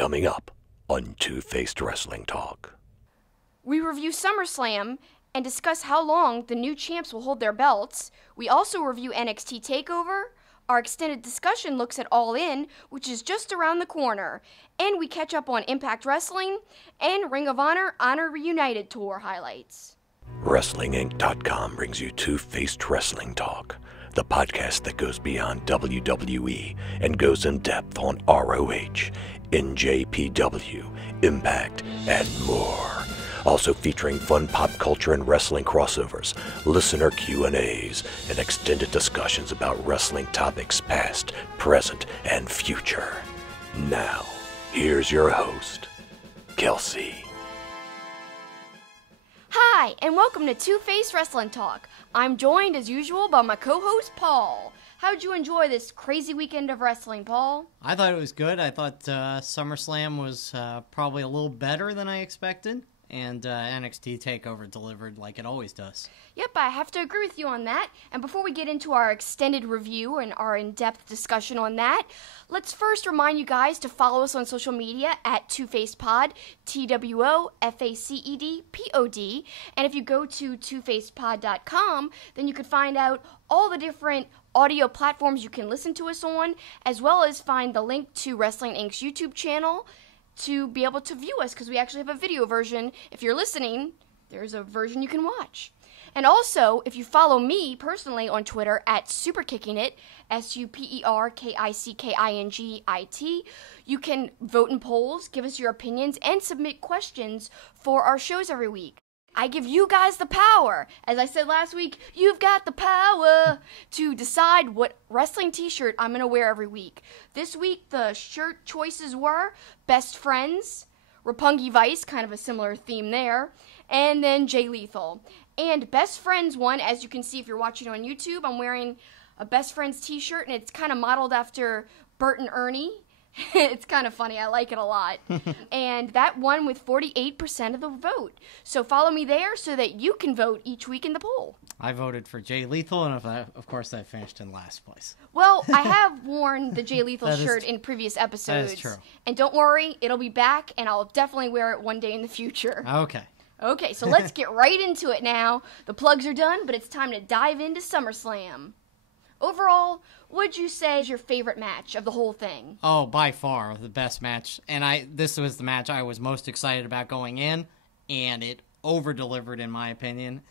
Coming up on Two-Faced Wrestling Talk. We review SummerSlam and discuss how long the new champs will hold their belts. We also review NXT TakeOver. Our extended discussion looks at All In, which is just around the corner. And we catch up on Impact Wrestling and Ring of Honor ReUnited tour highlights. WrestlingINC.com brings you Two-Faced Wrestling Talk, the podcast that goes beyond WWE and goes in depth on ROH, NJPW, Impact, and more. Also featuring fun pop culture and wrestling crossovers, listener Q&As, and extended discussions about wrestling topics past, present, and future. Now, here's your host, Kelsi. Hi, and welcome to Two-Faced Wrestling Talk. I'm joined, as usual, by my co-host, Paul. How'd you enjoy this crazy weekend of wrestling, Paul? I thought it was good. I thought SummerSlam was probably a little better than I expected. And NXT TakeOver delivered like it always does. Yep, I have to agree with you on that. And before we get into our extended review and our in-depth discussion on that, let's first remind you guys to follow us on social media at TwoFacedPod, TWOFACEDPOD. And if you go to twofacedpod.com, then you can find out all the different audio platforms you can listen to us on, as well as find the link to Wrestling Inc.'s YouTube channel to be able to view us, because we actually have a video version. If you're listening, there's a version you can watch. And also, if you follow me personally on Twitter at SuperKickingIt, SuperKickingIt, you can vote in polls, give us your opinions, and submit questions for our shows every week. I give you guys the power. As I said last week, you've got the power to decide what wrestling t-shirt I'm going to wear every week. This week, the shirt choices were Best Friends, Roppongi Vice, kind of a similar theme there, and then Jay Lethal. And Best Friends one, as you can see if you're watching on YouTube, I'm wearing a Best Friends t-shirt, and it's kind of modeled after Bert and Ernie. It's kind of funny. I like it a lot. And that won with 48% of the vote. So follow me there so that you can vote each week in the poll. I voted for Jay Lethal, and of course I finished in last place. Well, I have worn the Jay Lethal shirt in previous episodes. That is true. And don't worry, it'll be back, and I'll definitely wear it one day in the future. Okay, so let's get right into it now. The plugs are done, but it's time to dive into SummerSlam. Overall, what'd you say is your favorite match of the whole thing? Oh, by far the best match. And this was the match I was most excited about going in, and it over-delivered in my opinion.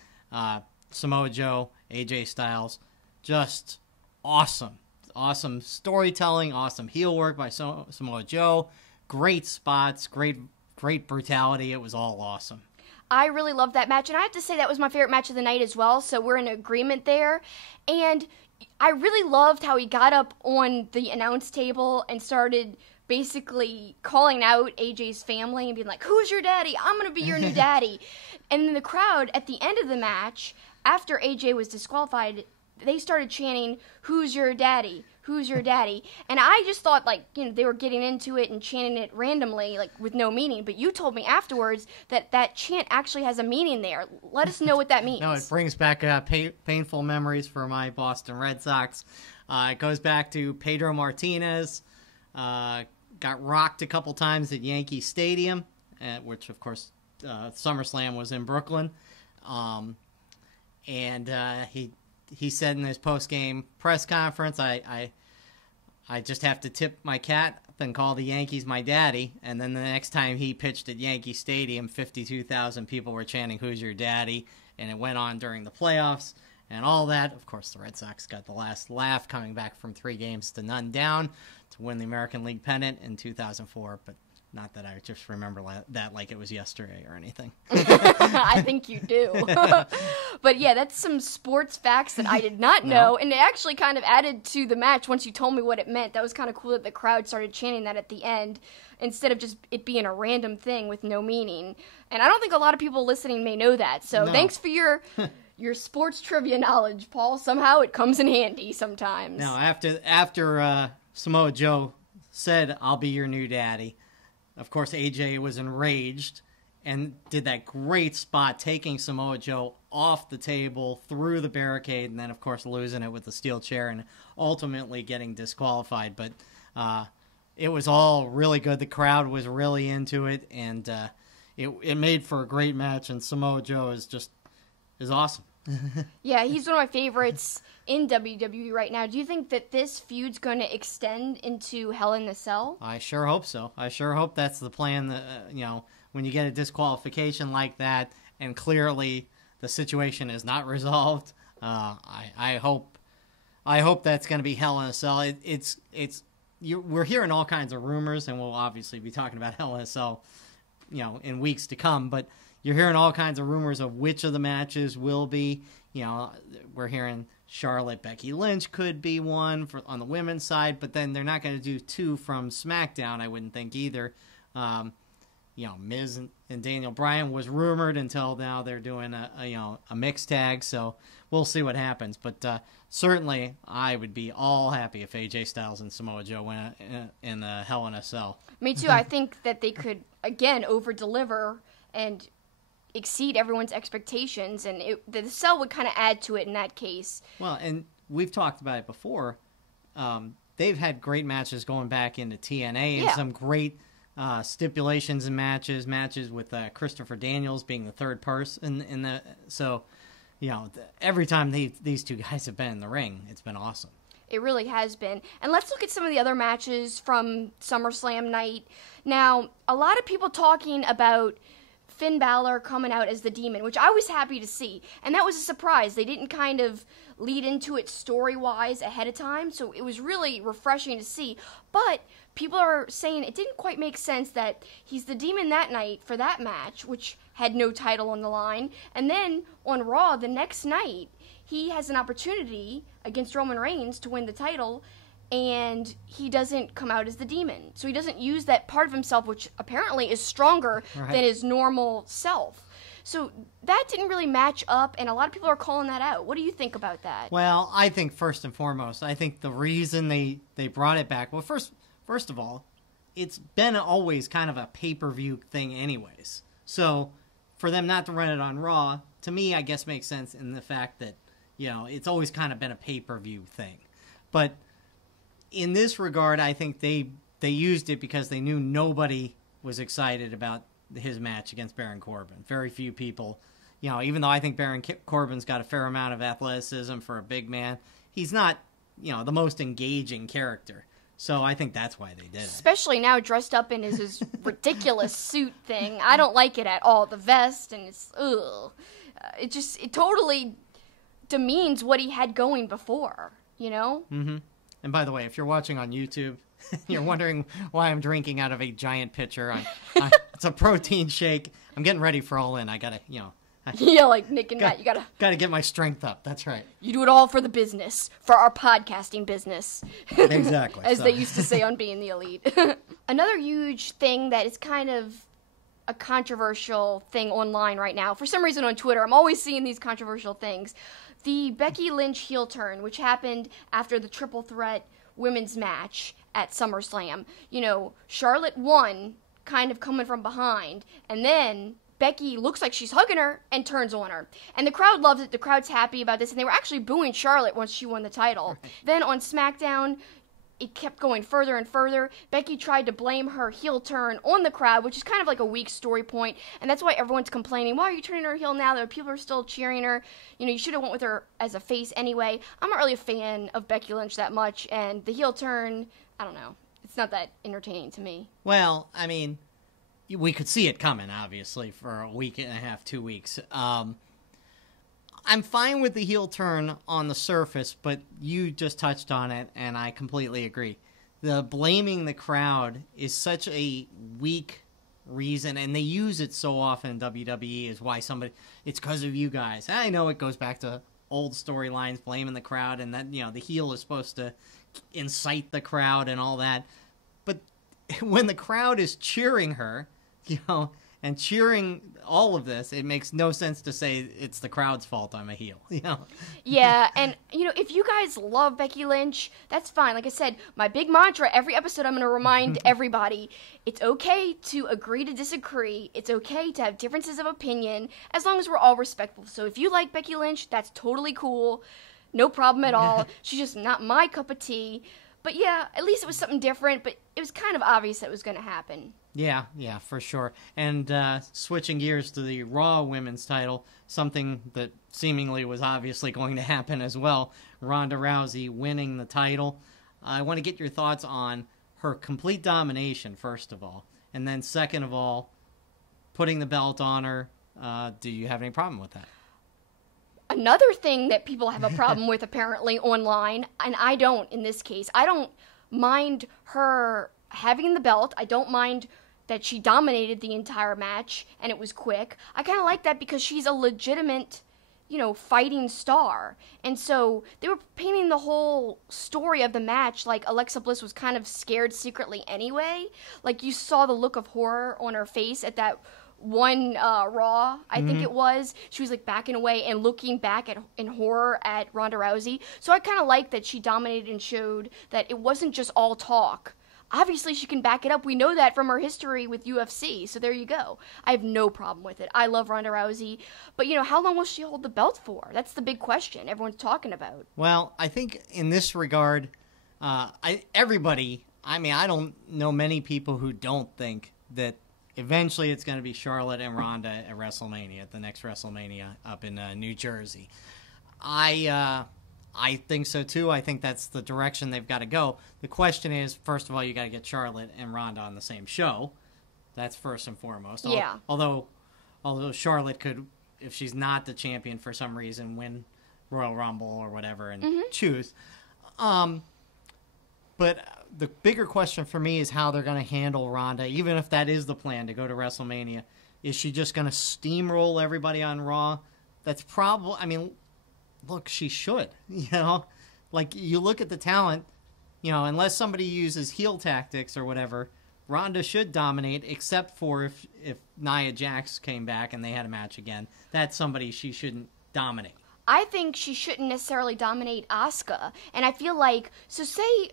Samoa Joe, AJ Styles, just awesome. Awesome storytelling, awesome heel work by Samoa Joe. Great spots, great brutality. It was all awesome. I really loved that match, and I have to say that was my favorite match of the night as well, so we're in agreement there. And I really loved how he got up on the announce table and started basically calling out AJ's family and being like, "Who's your daddy? I'm going to be your new daddy." And then the crowd, at the end of the match, after AJ was disqualified, they started chanting, "Who's your daddy? Who's your daddy?" And I just thought, they were getting into it and chanting it randomly, with no meaning. But you told me afterwards that that chant actually has a meaning there. Let us know what that means. No, it brings back painful memories for my Boston Red Sox. It goes back to Pedro Martinez. Got rocked a couple times at Yankee Stadium, which, of course, SummerSlam was in Brooklyn. And he said in his post-game press conference, I just have to tip my cap and call the Yankees my daddy. And then the next time he pitched at Yankee Stadium, 52,000 people were chanting, "Who's your daddy?" And it went on during the playoffs and all that. Of course, the Red Sox got the last laugh, coming back from 3 games to none down to win the American League pennant in 2004. But not that I just remember that like it was yesterday or anything. I think you do. But yeah, that's some sports facts that I did not know. And it actually kind of added to the match once you told me what it meant. That was kind of cool that the crowd started chanting that at the end instead of just it being a random thing with no meaning. And I don't think a lot of people listening may know that. So thanks for your sports trivia knowledge, Paul. Somehow it comes in handy sometimes. Now, after Samoa Joe said, "I'll be your new daddy," of course, AJ was enraged and did that great spot, taking Samoa Joe off the table, through the barricade, and then, of course, losing it with the steel chair and ultimately getting disqualified. But it was all really good. The crowd was really into it, and it made for a great match. And Samoa Joe is awesome. Yeah, he's one of my favorites in WWE right now. Do you think that this feud's going to extend into Hell in a Cell? I sure hope so. I sure hope that's the plan. That, when you get a disqualification like that, and clearly the situation is not resolved, I hope that's going to be Hell in a Cell. We're hearing all kinds of rumors, and we'll obviously be talking about Hell in a Cell, in weeks to come. But you're hearing all kinds of rumors of which of the matches will be. We're hearing Charlotte, Becky Lynch could be one on the women's side, but then they're not going to do two from SmackDown, I wouldn't think either. Miz and Daniel Bryan was rumored until now they're doing a mixed tag, so we'll see what happens. But certainly, I would be all happy if AJ Styles and Samoa Joe went in Hell in a Cell. Me too. I think that they could again over-deliver and exceed everyone's expectations, and the cell would kind of add to it in that case. Well, and we've talked about it before. They've had great matches going back into TNA, and some great stipulations and matches with Christopher Daniels being the third person in the. So, every time these two guys have been in the ring, it's been awesome. It really has been. And let's look at some of the other matches from SummerSlam night. Now, a lot of people talking about Finn Balor coming out as the Demon, which I was happy to see. And that was a surprise. They didn't kind of lead into it story-wise ahead of time, so it was really refreshing to see. But people are saying it didn't quite make sense that he's the Demon that night for that match, which had no title on the line. And then on Raw the next night, he has an opportunity against Roman Reigns to win the title, and he doesn't come out as the Demon. So he doesn't use that part of himself, which apparently is stronger than his normal self. So that didn't really match up, and a lot of people are calling that out. What do you think about that? Well, I think first and foremost, I think the reason they brought it back, well, first of all, it's been always kind of a pay-per-view thing anyways. So for them not to run it on Raw, to me, I guess makes sense in the fact that, it's always kind of been a pay-per-view thing. But in this regard, I think they used it because they knew nobody was excited about his match against Baron Corbin. Very few people, even though I think Baron Corbin's got a fair amount of athleticism for a big man, he's not, the most engaging character. So I think that's why they did it. Especially now dressed up in his ridiculous suit thing. I don't like it at all. The vest, and it's, ugh. It totally demeans what he had going before, Mm-hmm. And by the way, if you're watching on YouTube, you're wondering why I'm drinking out of a giant pitcher. It's a protein shake. I'm getting ready for All In. I gotta, yeah, like Nick and Matt, you gotta get my strength up. That's right. You do it all for the business, for our podcasting business. Exactly. As they used to say on Being the Elite. Another huge thing that is kind of a controversial thing online right now. For some reason on Twitter, I'm always seeing these controversial things. The Becky Lynch heel turn, which happened after the triple threat women's match at SummerSlam. Charlotte won, kind of coming from behind, and then Becky looks like she's hugging her and turns on her. And the crowd loves it. The crowd's happy about this, and they were actually booing Charlotte once she won the title. Right. Then on SmackDown, it kept going further and further. Becky tried to blame her heel turn on the crowd, which is kind of like a weak story point, and that's why everyone's complaining, why are you turning her heel now that people are still cheering her? You should have went with her as a face anyway. I'm not really a fan of Becky Lynch that much, and the heel turn, I don't know. It's not that entertaining to me. Well, I mean, we could see it coming, obviously, for a week and a half, 2 weeks. I'm fine with the heel turn on the surface, but you just touched on it, and I completely agree. The blaming the crowd is such a weak reason, and they use it so often in WWE is why it's because of you guys. I know it goes back to old storylines, blaming the crowd, and that, the heel is supposed to incite the crowd and all that. But when the crowd is cheering her, and cheering all of this, it makes no sense to say it's the crowd's fault I'm a heel. Yeah, and if you guys love Becky Lynch, that's fine. Like I said, my big mantra every episode, I'm going to remind everybody, it's okay to agree to disagree. It's okay to have differences of opinion, as long as we're all respectful. So if you like Becky Lynch, that's totally cool. No problem at all. She's just not my cup of tea. But yeah, at least it was something different, but it was kind of obvious that it was going to happen. Yeah, for sure. And switching gears to the Raw Women's title, something that seemingly was obviously going to happen as well, Ronda Rousey winning the title. I want to get your thoughts on her complete domination, first of all. And then second of all, putting the belt on her. Do you have any problem with that? Another thing that people have a problem with apparently online, and I don't in this case, I don't mind her having the belt. I don't mind that she dominated the entire match and it was quick. I kind of like that because she's a legitimate, fighting star. And so they were painting the whole story of the match like Alexa Bliss was kind of scared secretly anyway. Like you saw the look of horror on her face at that one Raw, I think it was. She was like backing away and looking back in horror at Ronda Rousey. So I kind of like that she dominated and showed that it wasn't just all talk. Obviously, she can back it up. We know that from her history with UFC. So there you go. I have no problem with it. I love Ronda Rousey. But, how long will she hold the belt for? That's the big question everyone's talking about. Well, I think in this regard, I don't know many people who don't think that eventually it's going to be Charlotte and Ronda at WrestleMania, at the next WrestleMania up in New Jersey. I think so too. I think that's the direction they've got to go. The question is, first of all, you got to get Charlotte and Ronda on the same show. That's first and foremost. Yeah. Although Charlotte could, if she's not the champion for some reason, win Royal Rumble or whatever and choose. But the bigger question for me is how they're going to handle Ronda, even if that is the plan to go to WrestleMania. Is she just going to steamroll everybody on Raw? That's probably, look, she should, Like, you look at the talent, unless somebody uses heel tactics or whatever, Ronda should dominate, except for if Nia Jax came back and they had a match again. That's somebody she shouldn't dominate. I think she shouldn't necessarily dominate Asuka. And I feel like, say,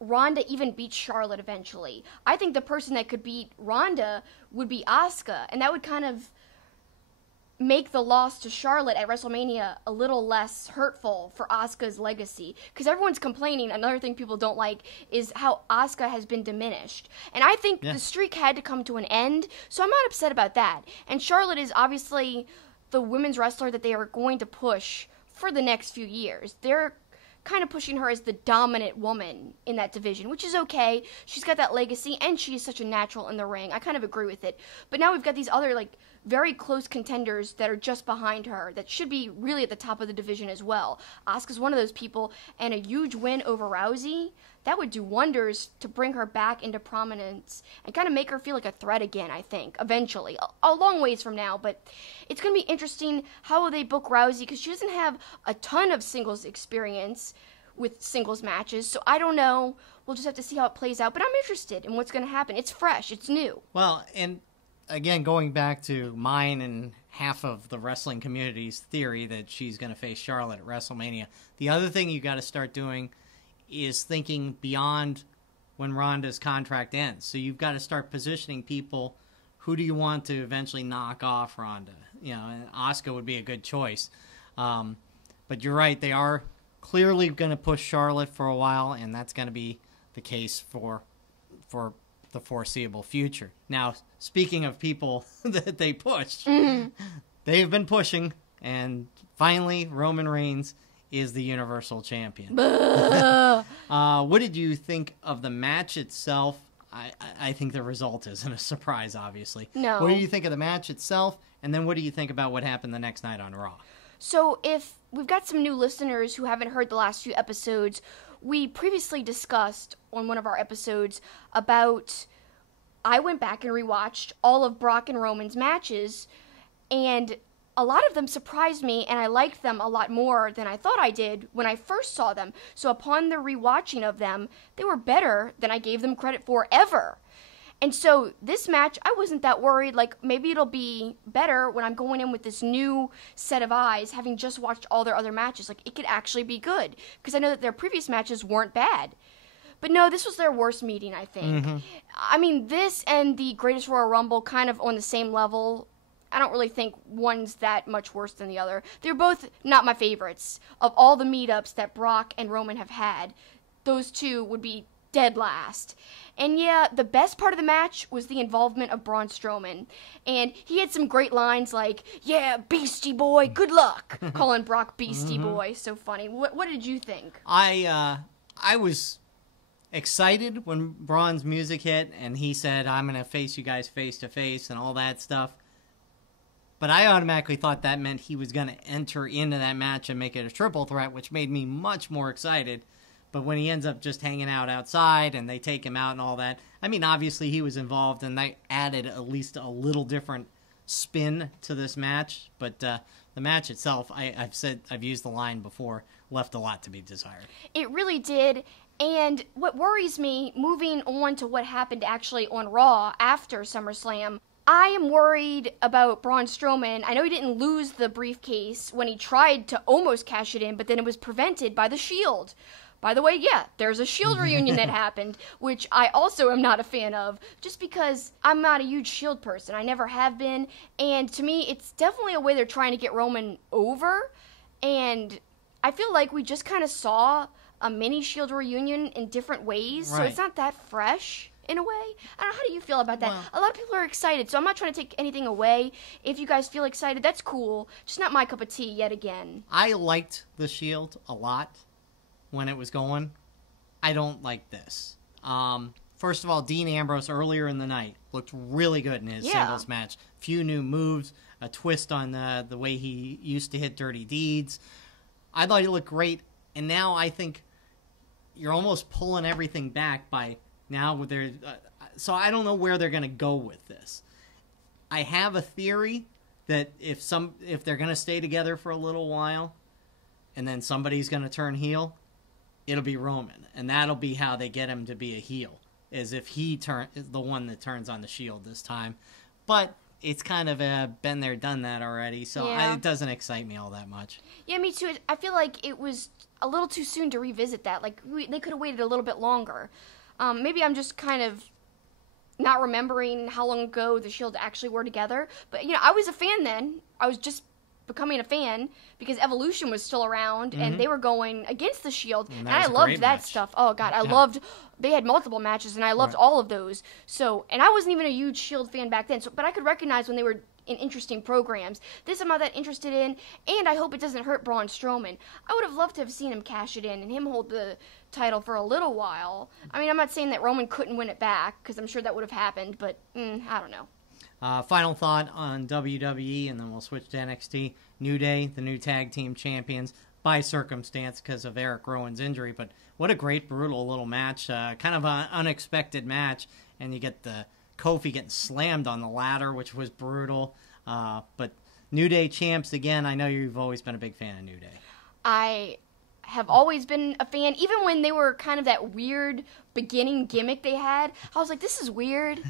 Ronda even beats Charlotte eventually. I think the person that could beat Ronda would be Asuka, and that would kind of make the loss to Charlotte at WrestleMania a little less hurtful for Asuka's legacy. Because everyone's complaining, another thing people don't like is how Asuka has been diminished. And I think the streak had to come to an end, so I'm not upset about that. And Charlotte is obviously the women's wrestler that they are going to push for the next few years. They're kind of pushing her as the dominant woman in that division, which is okay. She's got that legacy, and she is such a natural in the ring. I kind of agree with it. But now we've got these other, very close contenders that are just behind her that should be really at the top of the division as well. Asuka's one of those people, and a huge win over Rousey, that would do wonders to bring her back into prominence and kind of make her feel like a threat again, I think, eventually. A long ways from now, but it's going to be interesting how they book Rousey, because she doesn't have a ton of singles experience with singles matches, so I don't know. We'll just have to see how it plays out, but I'm interested in what's going to happen. It's fresh. It's new. Well, and again, going back to mine and half of the wrestling community's theory that she's going to face Charlotte at WrestleMania, the other thing you got to start doing is thinking beyond when Ronda's contract ends. So you've got to start positioning people. Who do you want to eventually knock off Ronda? And Asuka would be a good choice. But you're right, they are clearly going to push Charlotte for a while, and that's going to be the case for the foreseeable future. Now, speaking of people that they pushed, they've been pushing, and finally Roman Reigns is the Universal Champion. What did you think of the match itself? I think the result isn't a surprise, obviously. No. What do you think of the match itself? And then what do you think about what happened the next night on Raw? So if we've got some new listeners who haven't heard the last few episodes, we previously discussed on one of our episodes about, I went back and rewatched all of Brock and Roman's matches, and a lot of them surprised me, and I liked them a lot more than I thought I did when I first saw them. So upon the rewatching of them, they were better than I gave them credit for ever. And so this match, I wasn't that worried. Maybe it'll be better when I'm going in with this new set of eyes, having just watched all their other matches. It could actually be good, because I know that their previous matches weren't bad. But no, this was their worst meeting, I think. I mean, this and the Greatest Royal Rumble kind of on the same level. I don't really think one's that much worse than the other. They're both not my favorites. Of all the meetups that Brock and Roman have had, those two would be dead last. And yeah, the best part of the match was the involvement of Braun Strowman. And he had some great lines like, yeah, Beastie Boy, good luck, calling Brock Beastie Boy. So funny. What did you think? I was excited when Braun's music hit and he said, I'm going to face you guys face to face and all that stuff. But I automatically thought that meant he was going to enter into that match and make it a triple threat, which made me much more excited. But when he ends up just hanging out outside and they take him out and all that, I mean, obviously he was involved and they added at least a little different spin to this match. But the match itself, I've used the line before, left a lot to be desired. It really did. And what worries me, moving on to what happened actually on Raw after SummerSlam, I am worried about Braun Strowman. I know he didn't lose the briefcase when he tried to almost cash it in, but then it was prevented by the Shield. By the way, yeah, there's a Shield reunion that happened, which I also am not a fan of, just because I'm not a huge Shield person. I never have been, and to me, it's definitely a way they're trying to get Roman over, and I feel like we just kind of saw a mini Shield reunion in different ways, so it's not that fresh in a way. I don't know, how do you feel about that? Well, a lot of people are excited, so I'm not trying to take anything away. If you guys feel excited, that's cool. Just not my cup of tea yet again. I liked the Shield a lot when it was going. I don't like this. First of all, Dean Ambrose earlier in the night looked really good in his singles match. Few new moves, a twist on the way he used to hit Dirty Deeds. I thought he looked great, and now I think you're almost pulling everything back by now. So I don't know where they're going to go with this. I have a theory that if they're going to stay together for a little while, and then somebody's going to turn heel, it'll be Roman, and that'll be how they get him to be a heel, is if he is the one that turns on the Shield this time. But it's kind of been there, done that already, so it doesn't excite me all that much. Yeah, me too. I feel like it was a little too soon to revisit that. Like, they could have waited a little bit longer. Maybe I'm just kind of not remembering how long ago the Shield actually were together. But, I was a fan then. I was just becoming a fan because Evolution was still around and they were going against the Shield, and I loved that stuff. Oh god, I loved, they had multiple matches and I loved all of those. So, and I wasn't even a huge Shield fan back then, but I could recognize when they were in interesting programs. This I'm not that interested in, and I hope it doesn't hurt Braun Strowman. I would have loved to have seen him cash it in and him hold the title for a little while. I mean, I'm not saying that Roman couldn't win it back, because I'm sure that would have happened, but I don't know. Final thought on WWE, and then we'll switch to NXT. New Day, the new tag team champions, by circumstance because of Eric Rowan's injury. But what a great, brutal little match. Kind of an unexpected match. And you get the Kofi getting slammed on the ladder, which was brutal. But New Day champs again. I know you've always been a big fan of New Day. I have always been a fan, even when they were kind of that weird beginning gimmick they had. I was like, this is weird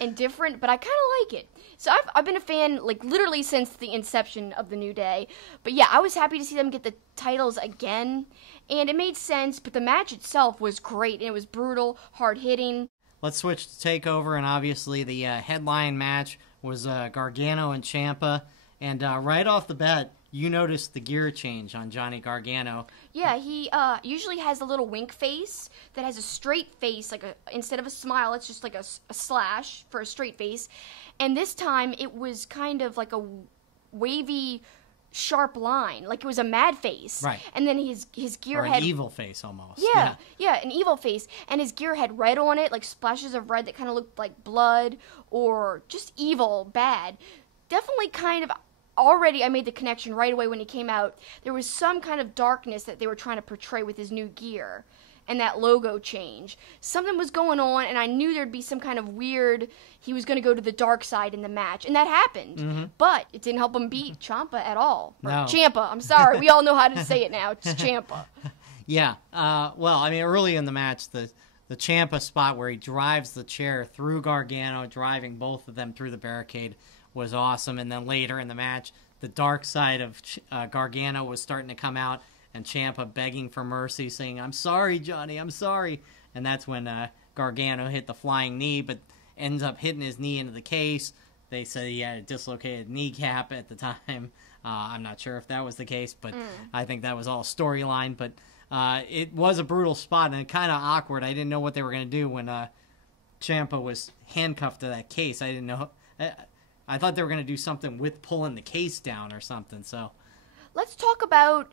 and different, but I kind of like it. So I've been a fan, like, literally since the inception of the New Day. But yeah, I was happy to see them get the titles again, and it made sense, but the match itself was great, and it was brutal, hard-hitting. Let's switch to TakeOver, and obviously the headline match was Gargano and Ciampa, and right off the bat, you noticed the gear change on Johnny Gargano. Yeah, he usually has a little wink face that has a straight face, like instead of a smile, it's just like a slash for a straight face. And this time, it was kind of like a wavy, sharp line, like it was a mad face. Right. And then his gear had... an evil face, almost. Yeah, an evil face. And his gear had red on it, like splashes of red that kind of looked like blood or just evil, bad. Definitely kind of... Already, I made the connection right away when he came out. There was some kind of darkness that they were trying to portray with his new gear and that logo change. Something was going on, and I knew there'd be some kind of weird, he was going to go to the dark side in the match, and that happened. But it didn't help him beat Ciampa at all. Or Ciampa, I'm sorry. We all know how to say it now. It's Ciampa. Yeah. Well, I mean, early in the match, the Ciampa spot where he drives the chair through Gargano, driving both of them through the barricade, was awesome. And then later in the match, the dark side of Gargano was starting to come out, and Ciampa begging for mercy, saying, "I'm sorry, Johnny, I'm sorry." And that's when Gargano hit the flying knee, but ends up hitting his knee into the case. They said he had a dislocated kneecap at the time. I'm not sure if that was the case, but I think that was all storyline. But It was a brutal spot and kind of awkward. I didn't know what they were going to do when Ciampa was handcuffed to that case. I didn't know. I thought they were going to do something with pulling the case down or something. So let's talk about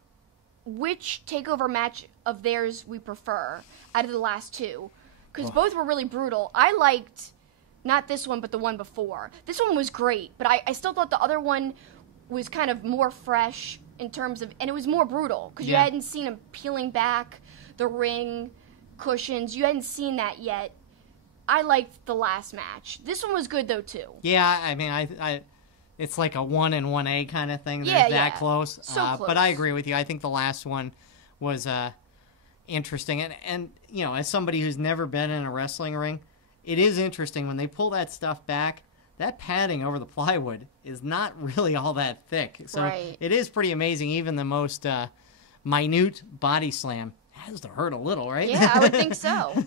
which TakeOver match of theirs we prefer out of the last two, because both were really brutal. I liked not this one, but the one before. This one was great, but I still thought the other one was kind of more fresh in terms of, and it was more brutal because you hadn't seen him peeling back the ring cushions. You hadn't seen that yet. I liked the last match. This one was good though too. Yeah, I mean, I it's like a 1 and 1A kind of thing. Yeah, They're that close. So close. But I agree with you. I think the last one was interesting, and you know, as somebody who's never been in a wrestling ring, it is interesting when they pull that stuff back. That padding over the plywood is not really all that thick. So it is pretty amazing. Even the most minute body slam has to hurt a little, right? Yeah, I would think so.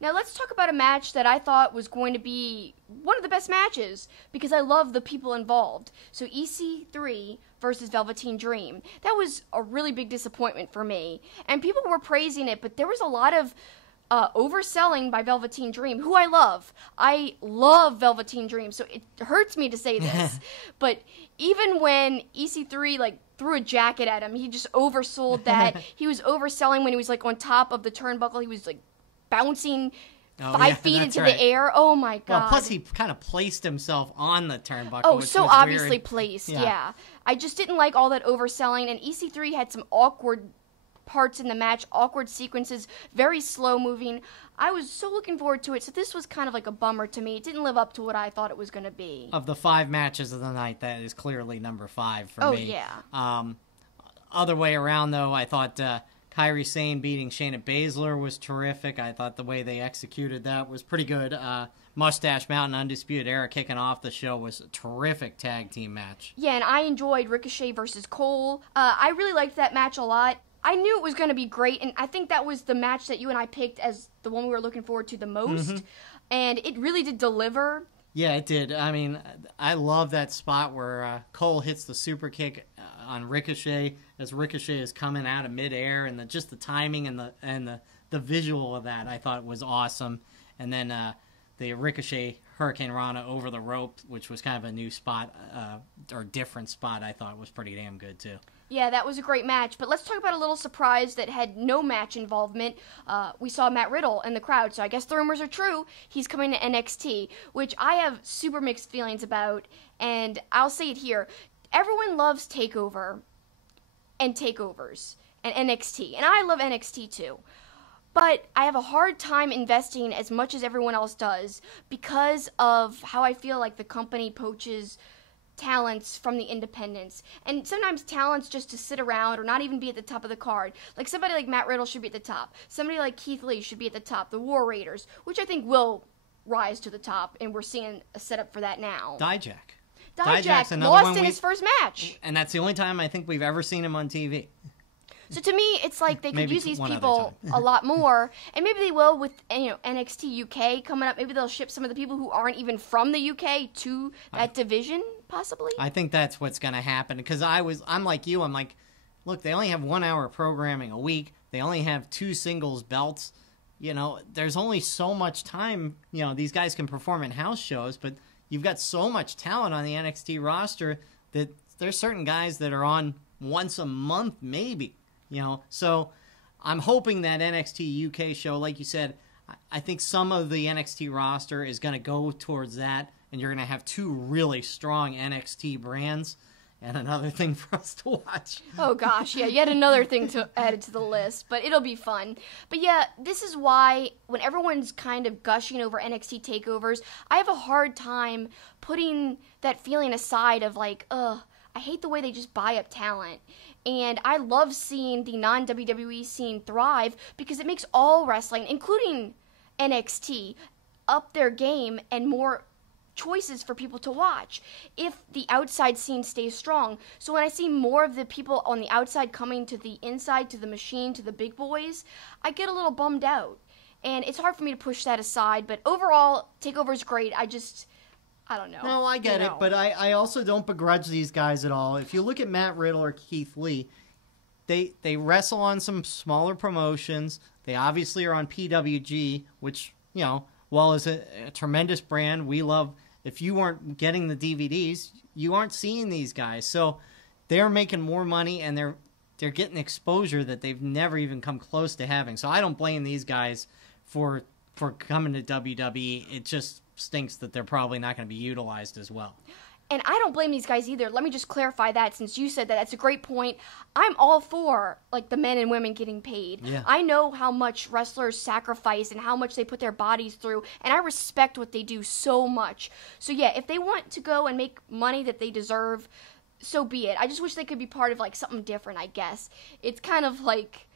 Now let's talk about a match that I thought was going to be one of the best matches because I love the people involved. So EC3 versus Velveteen Dream. That was a really big disappointment for me. And people were praising it, but there was a lot of overselling by Velveteen Dream, who I love. I love Velveteen Dream, so it hurts me to say this. But even when EC3 threw a jacket at him, he just oversold that. He was overselling when he was on top of the turnbuckle. He was bouncing 5 feet into the air. Oh my god. Well, plus he kind of placed himself on the turnbuckle. Oh, which so was obviously weird. placed. Yeah. I just didn't like all that overselling, and EC3 had some awkward parts in the match, awkward sequences, very slow moving. I was so looking forward to it, so this was kind of like a bummer to me. It didn't live up to what I thought it was going to be. Of the 5 matches of the night, that is clearly number 5 for me. Oh, yeah. Other way around, though, I thought Kairi Sane beating Shayna Baszler was terrific. I thought the way they executed that was pretty good. Mustache Mountain Undisputed Era kicking off the show was a terrific tag team match. Yeah, and I enjoyed Ricochet versus Cole. I really liked that match a lot. I knew it was going to be great, and I think that was the match that you and I picked as the one we were looking forward to the most. And it really did deliver. Yeah, it did. I mean, I love that spot where Cole hits the super kick on Ricochet as Ricochet is coming out of midair, and just the timing and the visual of that I thought was awesome. And then the Ricochet Hurricane Rana over the rope, which was kind of a new spot or different spot, I thought was pretty damn good too. Yeah, that was a great match. But let's talk about a little surprise that had no match involvement. We saw Matt Riddle in the crowd, so I guess the rumors are true. He's coming to NXT, which I have super mixed feelings about, and I'll say it here. Everyone loves TakeOver and takeovers and NXT, and I love NXT too. But I have a hard time investing as much as everyone else does because of how I feel like the company poaches talents from the independents, and sometimes talents just to sit around or not even be at the top of the card. Like somebody like Matt Riddle should be at the top. Somebody like Keith Lee should be at the top. The War Raiders, which I think will rise to the top, and we're seeing a setup for that now. Dijak lost in his first match, and that's the only time I think we've ever seen him on TV. So to me, it's like they could use these people a lot more, and maybe they will with NXT UK coming up. Maybe they'll ship some of the people who aren't even from the UK to that division, possibly. I think that's what's going to happen because I'm like you. I'm like, look, they only have 1 hour programming a week. They only have 2 singles belts. There's only so much time. These guys can perform in house shows, but you've got so much talent on the NXT roster that there's certain guys that are on once a month, maybe. So I'm hoping that NXT UK show, like you said, I think some of the NXT roster is going to go towards that, and you're going to have 2 really strong NXT brands and another thing for us to watch. Oh, gosh, yeah, yet another thing to add to the list, but it'll be fun. But, yeah, this is why when everyone's kind of gushing over NXT takeovers, I have a hard time putting that feeling aside of like, I hate the way they just buy up talent. And I love seeing the non-WWE scene thrive because it makes all wrestling, including NXT, up their game and more choices for people to watch if the outside scene stays strong. So when I see more of the people on the outside coming to the inside, to the machine, to the big boys, I get a little bummed out. And it's hard for me to push that aside, but overall, TakeOver's great. I don't know. No, I get it, but I also don't begrudge these guys at all. If you look at Matt Riddle or Keith Lee, they wrestle on some smaller promotions. They obviously are on PWG, which, you know, while is a tremendous brand, we love. If you weren't getting the DVDs, you aren't seeing these guys. So they're making more money, and they're getting exposure that they've never even come close to having. So I don't blame these guys for coming to WWE. It just stinks that they're probably not going to be utilized as well. And I don't blame these guys either. Let me just clarify that, since you said that. That's a great point. I'm all for, like, the men and women getting paid. Yeah. I know how much wrestlers sacrifice and how much they put their bodies through, and I respect what they do so much. So, yeah, if they want to go and make money that they deserve, so be it. I just wish they could be part of, like, something different, I guess. It's kind of like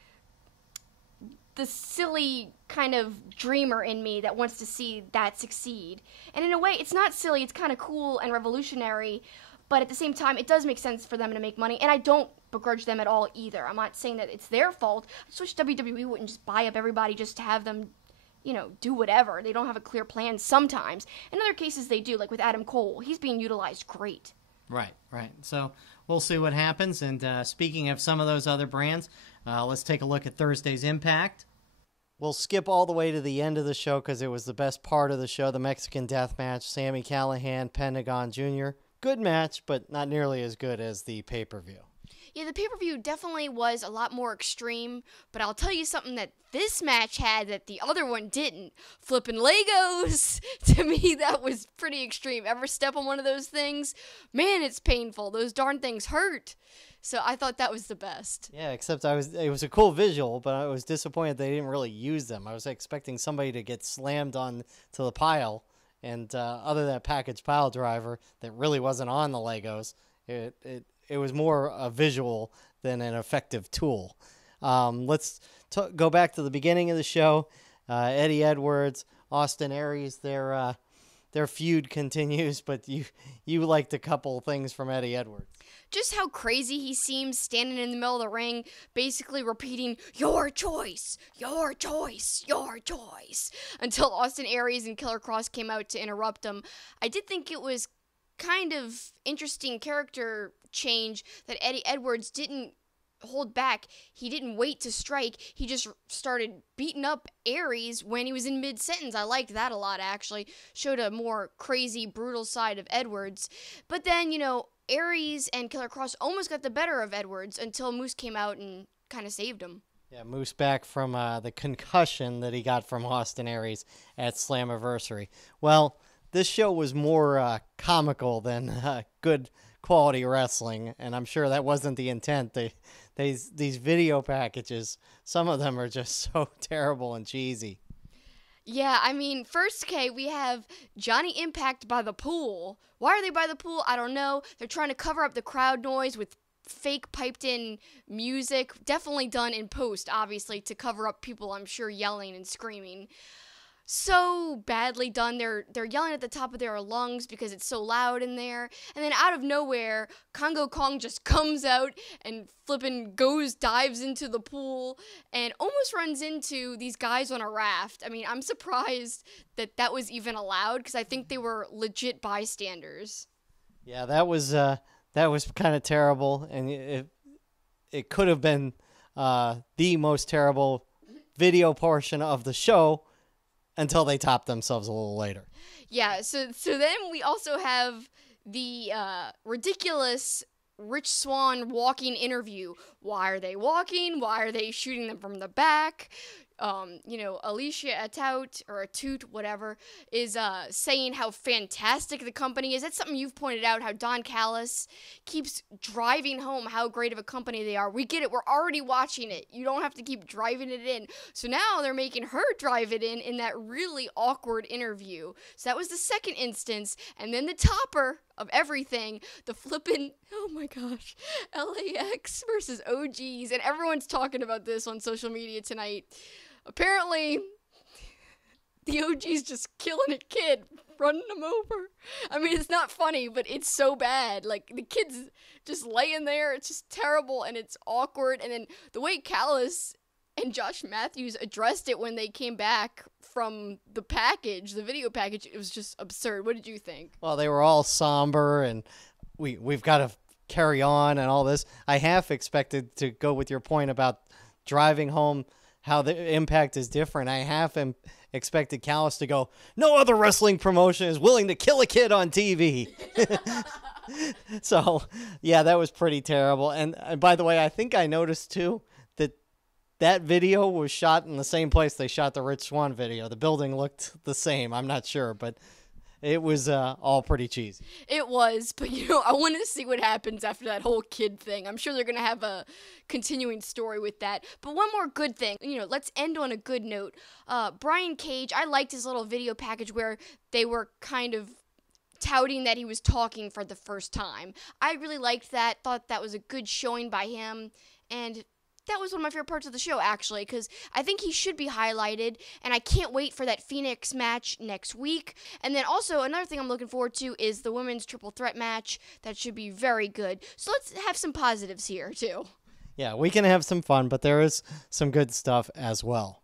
the silly kind of dreamer in me that wants to see that succeed. And in a way, it's not silly, it's kind of cool and revolutionary, but at the same time, it does make sense for them to make money, and I don't begrudge them at all either. I'm not saying that it's their fault. I just wish WWE wouldn't just buy up everybody just to have them, you know, do whatever. They don't have a clear plan sometimes. In other cases, they do, like with Adam Cole. He's being utilized great. Right. So we'll see what happens. And speaking of some of those other brands, let's take a look at Thursday's Impact. We'll skip all the way to the end of the show because it was the best part of the show, the Mexican Death Match, Sami Callihan, Pentagon Jr. Good match, but not nearly as good as the pay-per-view. Yeah, the pay-per-view definitely was a lot more extreme, but I'll tell you something that this match had that the other one didn't. Flipping Legos, to me, that was pretty extreme. Ever step on one of those things? Man, it's painful. Those darn things hurt. So I thought that was the best. Yeah, except it was a cool visual, but I was disappointed they didn't really use them. I was expecting somebody to get slammed on to the pile, and other than that package pile driver that really wasn't on the Legos, it was more a visual than an effective tool. Let's go back to the beginning of the show. Eddie Edwards, Austin Aries, their feud continues, but you liked a couple things from Eddie Edwards. Just how crazy he seems standing in the middle of the ring, basically repeating, "Your choice, your choice, your choice," until Austin Aries and Killer Kross came out to interrupt him. I did think it was kind of interesting character change that Eddie Edwards didn't hold back. He didn't wait to strike. He just started beating up Aries when he was in mid-sentence. I liked that a lot, actually. Showed a more crazy, brutal side of Edwards. But then, you know, Aries and Killer Kross almost got the better of Edwards until Moose came out and kind of saved him. Yeah, Moose back from the concussion that he got from Austin Aries at Slammiversary. Well, this show was more comical than good quality wrestling, and I'm sure that wasn't the intent. These video packages, some of them are just so terrible and cheesy. Yeah, I mean, first, okay, we have Johnny Impact by the pool. Why are they by the pool? I don't know. They're trying to cover up the crowd noise with fake piped-in music, definitely done in post, obviously, to cover up people, I'm sure, yelling and screaming. So badly done. They're yelling at the top of their lungs because it's so loud in there. And then out of nowhere, Congo Kong just comes out and flippin' dives into the pool and almost runs into these guys on a raft. I mean, I'm surprised that was even allowed because I think they were legit bystanders. Yeah, that was kind of terrible, and it could have been the most terrible video portion of the show until they topped themselves a little later. Yeah, so then we also have the ridiculous Rich Swann walking interview. Why are they walking? Why are they shooting them from the back? Alicia Atout, whatever, is saying how fantastic the company is. That's something you've pointed out, how Don Callis keeps driving home how great of a company they are. We get it. We're already watching it. You don't have to keep driving it in. So now they're making her drive it in that really awkward interview. So that was the second instance. And then the topper of everything, the flippin', oh my gosh, LAX versus OGs. And everyone's talking about this on social media tonight. Apparently, the OG's just killing a kid, running him over. I mean, it's not funny, but it's so bad. Like, the kid's just laying there. It's just terrible, and it's awkward. And then the way Callis and Josh Matthews addressed it when they came back from the video package, it was just absurd. What did you think? Well, they were all somber, and we've got to carry on and all this. I half expected to go with your point about driving home how the Impact is different. I half expected Callis to go, no other wrestling promotion is willing to kill a kid on TV. So, yeah, that was pretty terrible. And by the way, I think I noticed, too, that video was shot in the same place they shot the Rich Swann video. The building looked the same. I'm not sure, but it was all pretty cheesy. It was, but I wanted to see what happens after that whole kid thing. I'm sure they're going to have a continuing story with that. But one more good thing, let's end on a good note. Brian Cage, I liked his little video package where they were kind of touting that he was talking for the first time. I really liked that, thought that was a good showing by him, and that was one of my favorite parts of the show, actually, because I think he should be highlighted, and I can't wait for that Phoenix match next week. And then also, another thing I'm looking forward to is the women's triple threat match. That should be very good. So let's have some positives here, too. Yeah, we can have some fun, but there is some good stuff as well.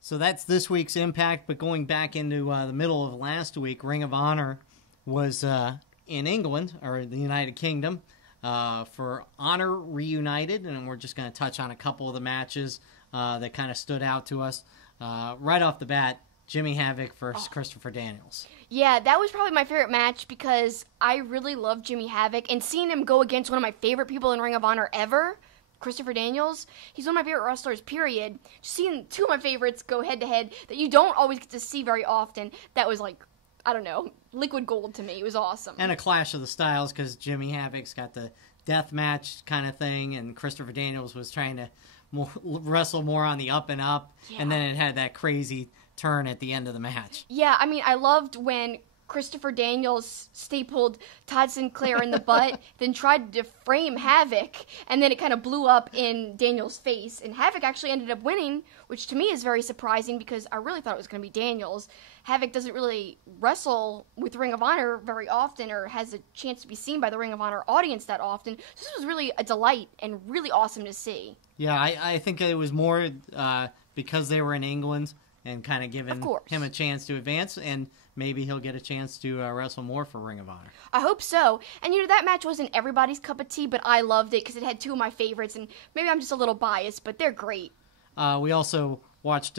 So that's this week's Impact, but going back into the middle of last week, Ring of Honor was in England, or the United Kingdom, for Honor ReUnited, and we're just going to touch on a couple of the matches that kind of stood out to us. Right off the bat, Jimmy Havoc versus Christopher Daniels. Yeah, that was probably my favorite match because I really love Jimmy Havoc, and seeing him go against one of my favorite people in Ring of Honor ever, Christopher Daniels, he's one of my favorite wrestlers, period. Just seeing two of my favorites go head-to-head that you don't always get to see very often, that was like, I don't know, liquid gold to me. It was awesome. And a clash of the styles because Jimmy Havoc's got the death match kind of thing, and Christopher Daniels was trying to wrestle more on the up and up, and then it had that crazy turn at the end of the match. Yeah, I mean, I loved when Christopher Daniels stapled Todd Sinclair in the butt, then tried to frame Havoc, and then it kind of blew up in Daniels' face. And Havoc actually ended up winning, which to me is very surprising because I really thought it was going to be Daniels. Havoc doesn't really wrestle with Ring of Honor very often or has a chance to be seen by the Ring of Honor audience that often. So this was really a delight and really awesome to see. Yeah, I think it was more because they were in England and kind of giving him a chance to advance, and maybe he'll get a chance to wrestle more for Ring of Honor. I hope so. And, that match wasn't everybody's cup of tea, but I loved it because it had two of my favorites, and maybe I'm just a little biased, but they're great. We also watched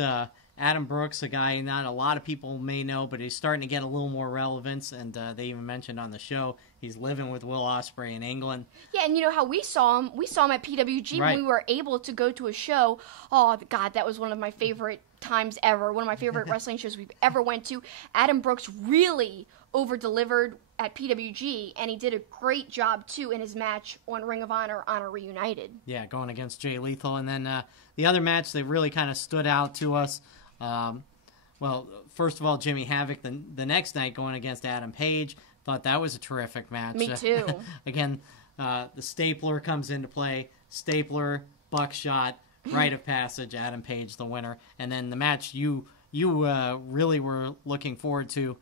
Adam Brooks, a guy not a lot of people may know, but he's starting to get a little more relevance, and they even mentioned on the show he's living with Will Ospreay in England. Yeah, and how we saw him? We saw him at PWG when we were able to go to a show. Oh, God, that was one of my favorite times ever, one of my favorite wrestling shows we've ever went to. Adam Brooks really over-delivered at PWG, and he did a great job, too, in his match on Ring of Honor, Honor ReUnited. Yeah, going against Jay Lethal. And then the other match that really kind of stood out to us, well, first of all, Jimmy Havoc the next night going against Adam Page. Thought that was a terrific match. Me too. Again, the stapler comes into play. Stapler, buckshot, rite of passage, Adam Page the winner. And then the match you really were looking forward to,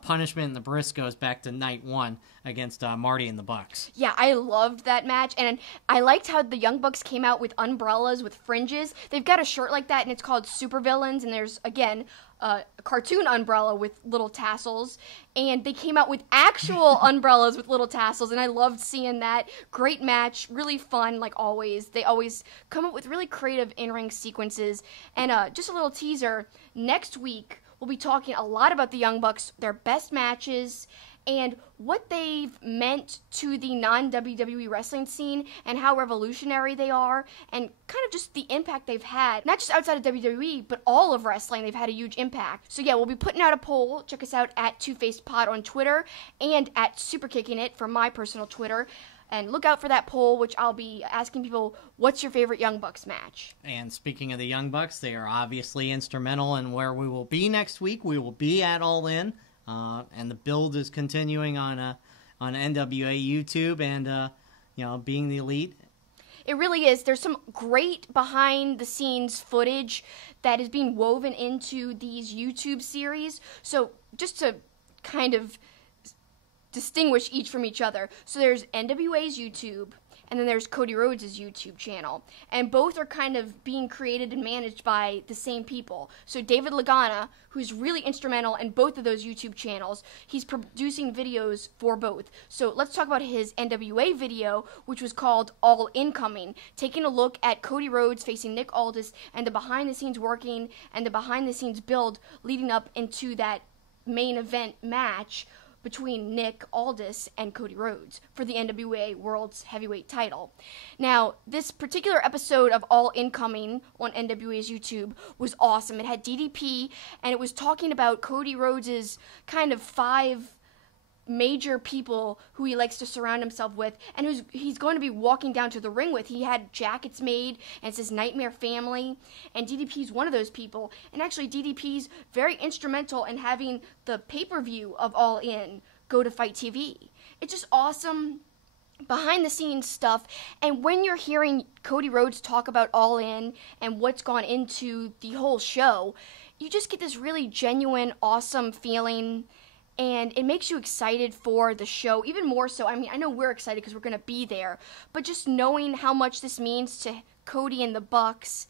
Punishment and the Briscoes back to night one against Marty and the Bucks. Yeah, I loved that match, and I liked how the Young Bucks came out with umbrellas with fringes. They've got a shirt like that, and it's called Supervillains, and there's, again, a cartoon umbrella with little tassels, and they came out with actual umbrellas with little tassels, and I loved seeing that. Great match, really fun, like always. They always come up with really creative in-ring sequences, and just a little teaser, next week we'll be talking a lot about the Young Bucks, their best matches, and what they've meant to the non-WWE wrestling scene and how revolutionary they are and kind of just the impact they've had, not just outside of WWE, but all of wrestling. They've had a huge impact. So yeah, we'll be putting out a poll. Check us out at TwoFacedPod on Twitter and at SuperKickingIt for my personal Twitter. And look out for that poll, which I'll be asking people, what's your favorite Young Bucks match? And speaking of the Young Bucks, they are obviously instrumental in where we will be next week. We will be at All In. And the build is continuing on NWA YouTube and being the Elite. It really is. There's some great behind-the-scenes footage that is being woven into these YouTube series. So just to kind of distinguish each from each other. So there's NWA's YouTube, and then there's Cody Rhodes' YouTube channel. And both are kind of being created and managed by the same people. So David Lagana, who's really instrumental in both of those YouTube channels, he's producing videos for both. So let's talk about his NWA video, which was called All Incoming, taking a look at Cody Rhodes facing Nick Aldis and the behind-the-scenes working and the behind-the-scenes build leading up into that main event match between Nick Aldis and Cody Rhodes for the NWA World's Heavyweight title. Now, this particular episode of All Incoming on NWA's YouTube was awesome. It had DDP, and it was talking about Cody Rhodes' kind of 5 major people who he likes to surround himself with, and who's he's going to be walking down to the ring with. He had jackets made, and it's his Nightmare family, and DDP's one of those people. And actually, DDP's very instrumental in having the pay-per-view of All In go to Fight TV. It's just awesome behind-the-scenes stuff, and when you're hearing Cody Rhodes talk about All In and what's gone into the whole show, you just get this really genuine, awesome feeling, and it makes you excited for the show, even more so. I mean, I know we're excited because we're going to be there, but just knowing how much this means to Cody and the Bucks,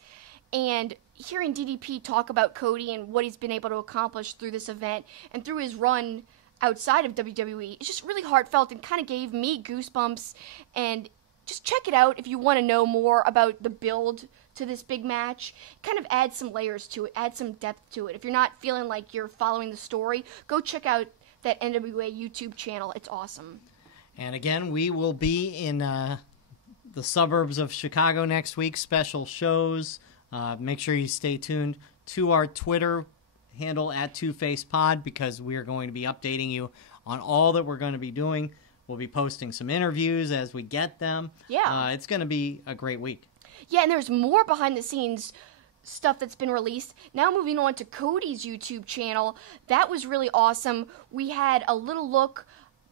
and hearing DDP talk about Cody and what he's been able to accomplish through this event and through his run outside of WWE, it's just really heartfelt and kind of gave me goosebumps. And just check it out if you want to know more about the build to this big match. Kind of add some layers to it, add some depth to it. If you're not feeling like you're following the story, go check out that NWA YouTube channel. It's awesome. And again, we will be in the suburbs of Chicago next week, special shows. Make sure you stay tuned to our Twitter handle at TwoFacePod, because we are going to be updating you on all that we're going to be doing. We'll be posting some interviews as we get them. Yeah. It's going to be a great week. Yeah, and there's more behind-the-scenes stuff that's been released. Now moving on to Cody's YouTube channel. That was really awesome. We had a little look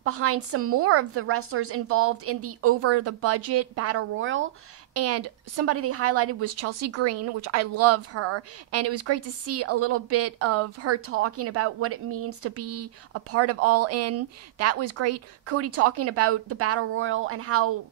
behind some more of the wrestlers involved in the over-the-budget Battle Royal. And somebody they highlighted was Kelsi Green, which I love her. And it was great to see a little bit of her talking about what it means to be a part of All In. That was great. Cody talking about the Battle Royal and how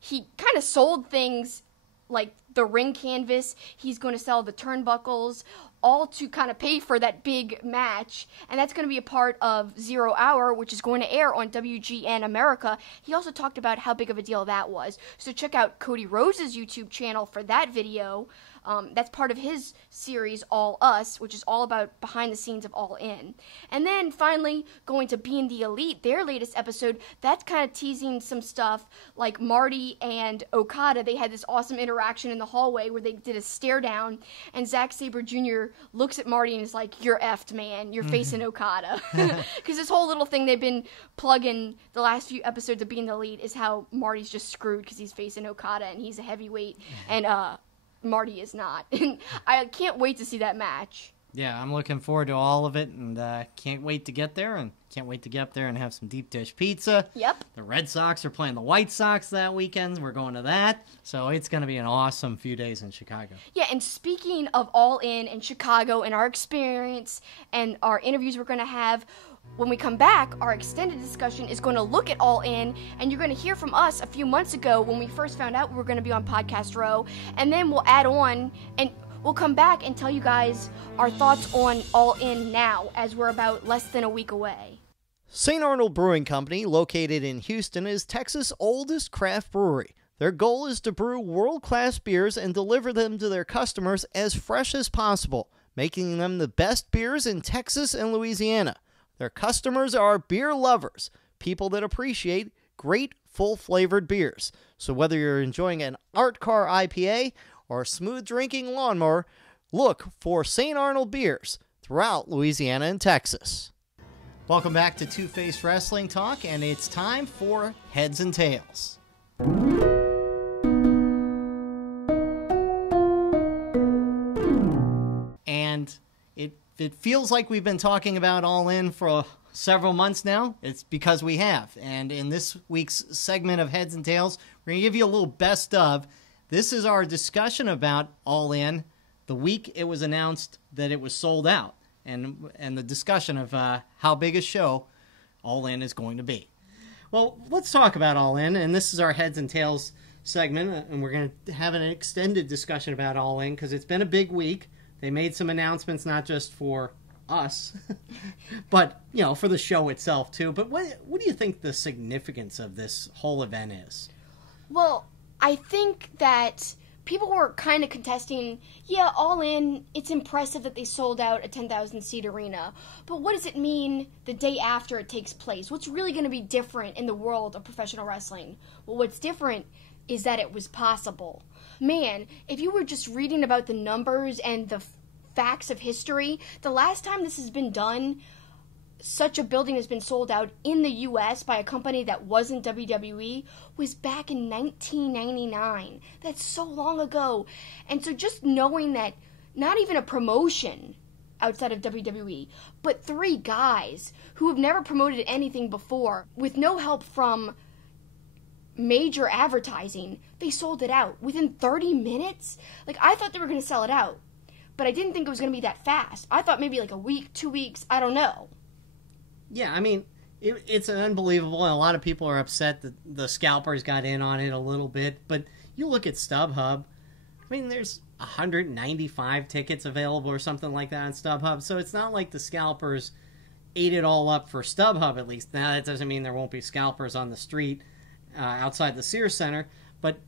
he kind of sold things like the ring canvas. He's going to sell the turnbuckles, all to kind of pay for that big match. And that's going to be a part of 0 Hour, which is going to air on WGN America. He also talked about how big of a deal that was. So check out Cody Rhodes' YouTube channel for that video. That's part of his series, All Us, which is all about behind the scenes of All In. And then finally, going to Being the Elite, their latest episode, that's kind of teasing some stuff like Marty and Okada. They had this awesome interaction in the hallway where they did a stare down, and Zack Sabre Jr. looks at Marty and is like, "You're effed, man. You're facing Okada." Because this whole little thing they've been plugging the last few episodes of Being the Elite is how Marty's just screwed because he's facing Okada and he's a heavyweight, and Marty is not. I can't wait to see that match. Yeah, I'm looking forward to all of it, and can't wait to get there, and can't wait to get up there and have some deep dish pizza. Yep. The Red Sox are playing the White Sox that weekend. We're going to that. So it's going to be an awesome few days in Chicago. Yeah, and speaking of All In Chicago and our experience and our interviews we're going to have, when we come back, our extended discussion is going to look at All In, and you're going to hear from us a few months ago when we first found out we were going to be on Podcast Row, and then we'll add on, and we'll come back and tell you guys our thoughts on All In now, as we're about less than a week away. St. Arnold Brewing Company, located in Houston, is Texas' oldest craft brewery. Their goal is to brew world-class beers and deliver them to their customers as fresh as possible, making them the best beers in Texas and Louisiana. Their customers are beer lovers, people that appreciate great, full-flavored beers. So whether you're enjoying an Art Car IPA or a smooth-drinking lawnmower, look for St. Arnold beers throughout Louisiana and Texas. Welcome back to Two-Face Wrestling Talk, and it's time for Heads and Tails. And it feels like we've been talking about All In for several months now. It's because we have. And in this week's segment of Heads and Tails, we're going to give you a little best of. This is our discussion about All In the week it was announced that it was sold out. And the discussion of how big a show All In is going to be. Well, let's talk about All In. And this is our Heads and Tails segment, and we're going to have an extended discussion about All In because it's been a big week. They made some announcements, not just for us, but, you know, for the show itself, too. But what do you think the significance of this whole event is? Well, I think that people were kind of contesting, yeah, All In, it's impressive that they sold out a 10,000-seat arena, but what does it mean the day after it takes place? What's really going to be different in the world of professional wrestling? Well, what's different is that it was possible. Man, if you were just reading about the numbers and the facts of history, the last time this has been done, such a building has been sold out in the U.S. by a company that wasn't WWE, was back in 1999. That's so long ago. And so just knowing that not even a promotion outside of WWE, but 3 guys who have never promoted anything before, with no help from major advertising, they sold it out within 30 minutes. Like, I thought they were going to sell it out, but I didn't think it was going to be that fast. I thought maybe like a week, 2 weeks, I don't know. Yeah, I mean, it's unbelievable, and a lot of people are upset that the scalpers got in on it a little bit, but you look at StubHub, I mean, there's 195 tickets available or something like that on StubHub, so it's not like the scalpers ate it all up for StubHub, at least. Now, that doesn't mean there won't be scalpers on the street outside the Sears Center, but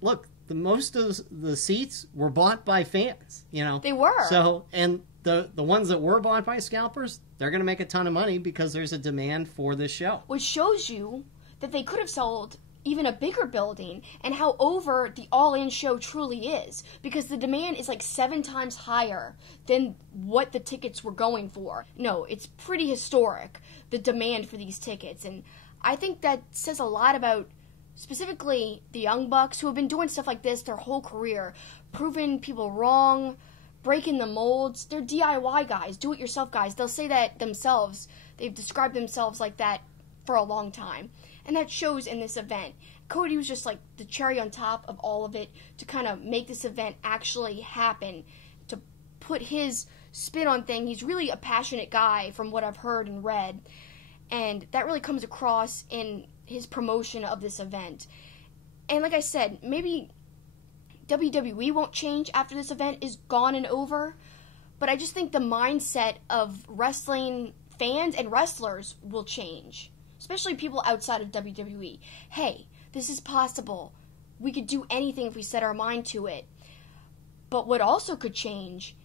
look, most of the seats were bought by fans, you know. They were. So, and the ones that were bought by scalpers, they're going to make a ton of money because there's a demand for this show. Which shows you that they could have sold even a bigger building and how over the All In show truly is, because the demand is like 7 times higher than what the tickets were going for. No, it's pretty historic, the demand for these tickets, and I think that says a lot about specifically the Young Bucks, who have been doing stuff like this their whole career, proving people wrong, breaking the molds. They're DIY guys, do-it-yourself guys. They'll say that themselves. They've described themselves like that for a long time. And that shows in this event. Cody was just like the cherry on top of all of it to kind of make this event actually happen, to put his spin on things. He's really a passionate guy from what I've heard and read. And that really comes across in his promotion of this event. And like I said, maybe WWE won't change after this event is gone and over, but I just think the mindset of wrestling fans and wrestlers will change, especially people outside of WWE. Hey, this is possible. We could do anything if we set our mind to it. But what also could change,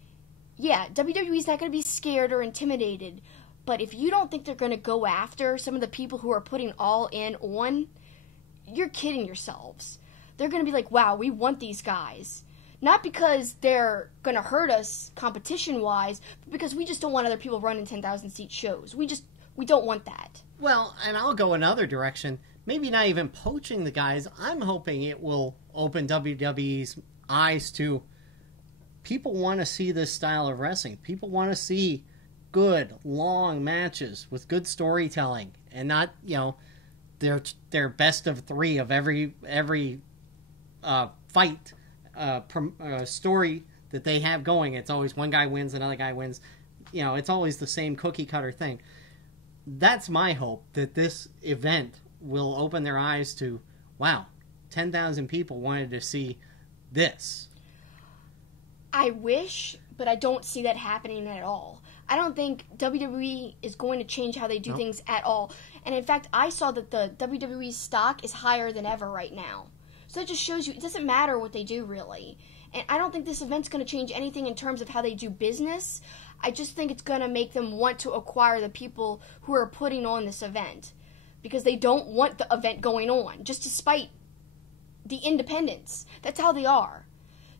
yeah, WWE's not going to be scared or intimidated, but if you don't think they're going to go after some of the people who are putting All In on, you're kidding yourselves. They're going to be like, wow, we want these guys. Not because they're going to hurt us competition-wise, but because we just don't want other people running 10,000-seat shows. We don't want that. Well, and I'll go another direction. Maybe not even poaching the guys. I'm hoping it will open WWE's eyes to people want to see this style of wrestling. People want to see good, long matches with good storytelling and not, you know, their best of 3 of every fight story that they have going. It's always one guy wins, another guy wins. You know, it's always the same cookie cutter thing. That's my hope, that this event will open their eyes to, wow, 10,000 people wanted to see this. I wish, but I don't see that happening at all. I don't think WWE is going to change how they do things at all. And in fact, I saw that the WWE stock is higher than ever right now. So that just shows you it doesn't matter what they do, really. And I don't think this event's going to change anything in terms of how they do business. I just think it's going to make them want to acquire the people who are putting on this event, because they don't want the event going on, just to spite the independents. That's how they are.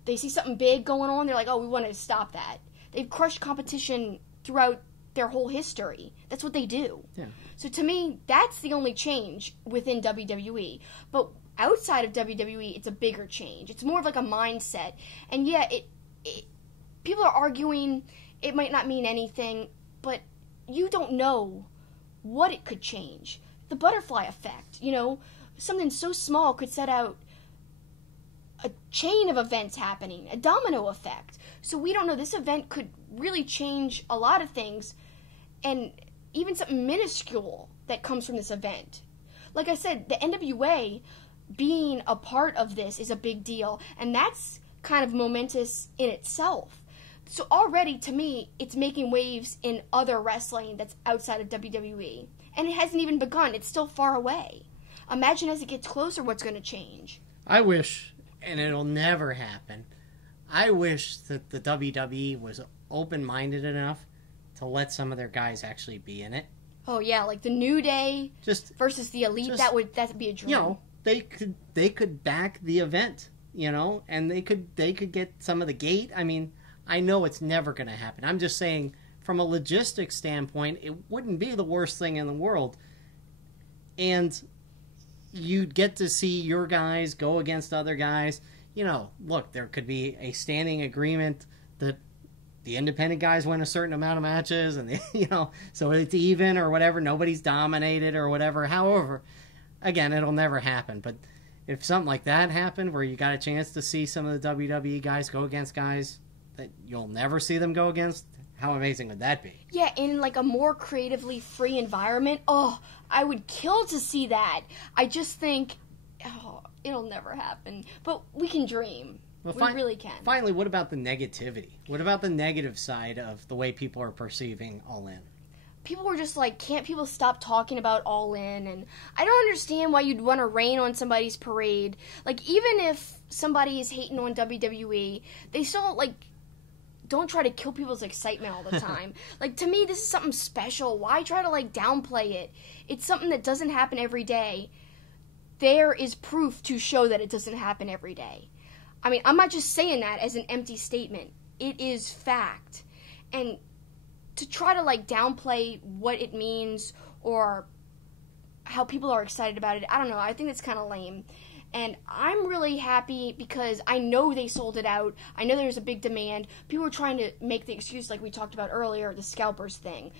They see something big going on, they're like, oh, we want to stop that. They've crushed competition throughout their whole history. That's what they do. Yeah. So to me, that's the only change within WWE. But outside of WWE, it's a bigger change. It's more of like a mindset. And yeah, people are arguing it might not mean anything, but you don't know what it could change. The butterfly effect, you know, something so small could set out a chain of events happening, a domino effect. So we don't know. This event could really change a lot of things, and even something minuscule that comes from this event. Like I said, the NWA, being a part of this is a big deal, and that's kind of momentous in itself. So already, to me, it's making waves in other wrestling that's outside of WWE. And it hasn't even begun. It's still far away. Imagine as it gets closer what's going to change. I wish, and it'll never happen, I wish that the WWE was open-minded enough to let some of their guys actually be in it. Oh, yeah, like the New Day versus the Elite, that'd be a dream. You know, they could back the event, you know, and they could get some of the gate. I mean, I know it's never going to happen. I'm just saying, from a logistics standpoint, it wouldn't be the worst thing in the world. And you'd get to see your guys go against other guys. You know, look, there could be a standing agreement that the independent guys win a certain amount of matches, and you know, so it's even or whatever. Nobody's dominated or whatever. However, again, it'll never happen. But if something like that happened, where you got a chance to see some of the WWE guys go against guys that you'll never see them go against, how amazing would that be? Yeah, in like a more creatively free environment. Oh, I would kill to see that. I just think, it'll never happen. But we can dream. Well, we really can. Finally, what about the negativity? What about the negative side of the way people are perceiving All In? People were just like, can't people stop talking about All In? And I don't understand why you'd want to rain on somebody's parade. Like, even if somebody is hating on WWE, they still, like, don't try to kill people's excitement all the time. Like, to me, this is something special. Why try to, like, downplay it? It's something that doesn't happen every day. There is proof to show that it doesn't happen every day. I mean, I'm not just saying that as an empty statement. It is fact. And to try to, like, downplay what it means or how people are excited about it, I don't know. I think that's kind of lame. And I'm really happy because I know they sold it out. I know there's a big demand. People are trying to make the excuse, like we talked about earlier, the scalpers thing.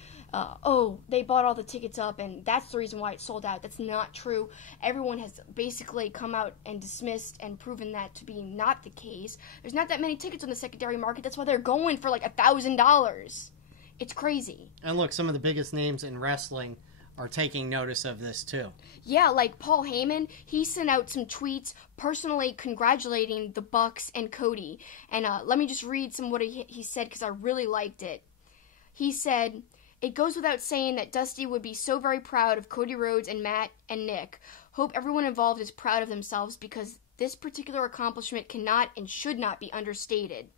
They bought all the tickets up, and that's the reason why it sold out. That's not true. Everyone has basically come out and dismissed and proven that to be not the case. There's not that many tickets on the secondary market. That's why they're going for like $1,000. It's crazy. And look, some of the biggest names in wrestling are taking notice of this too. Yeah, like Paul Heyman, he sent out some tweets personally congratulating the Bucks and Cody. And let me just read some of what he said because I really liked it. He said, "It goes without saying that Dusty would be so very proud of Cody Rhodes and Matt and Nick. Hope everyone involved is proud of themselves because this particular accomplishment cannot and should not be understated.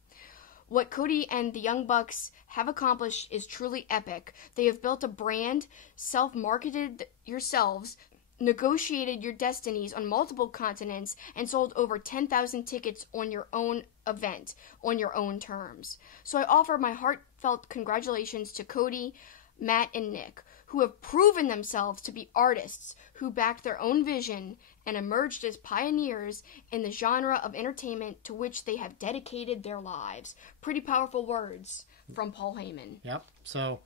What Cody and the Young Bucks have accomplished is truly epic. They have built a brand, self-marketed yourselves, negotiated your destinies on multiple continents, and sold over 10,000 tickets on your own event, on your own terms. So I offer my heartfelt congratulations to Cody, Matt, and Nick, who have proven themselves to be artists who backed their own vision and emerged as pioneers in the genre of entertainment to which they have dedicated their lives." Pretty powerful words from Paul Heyman. Yep. So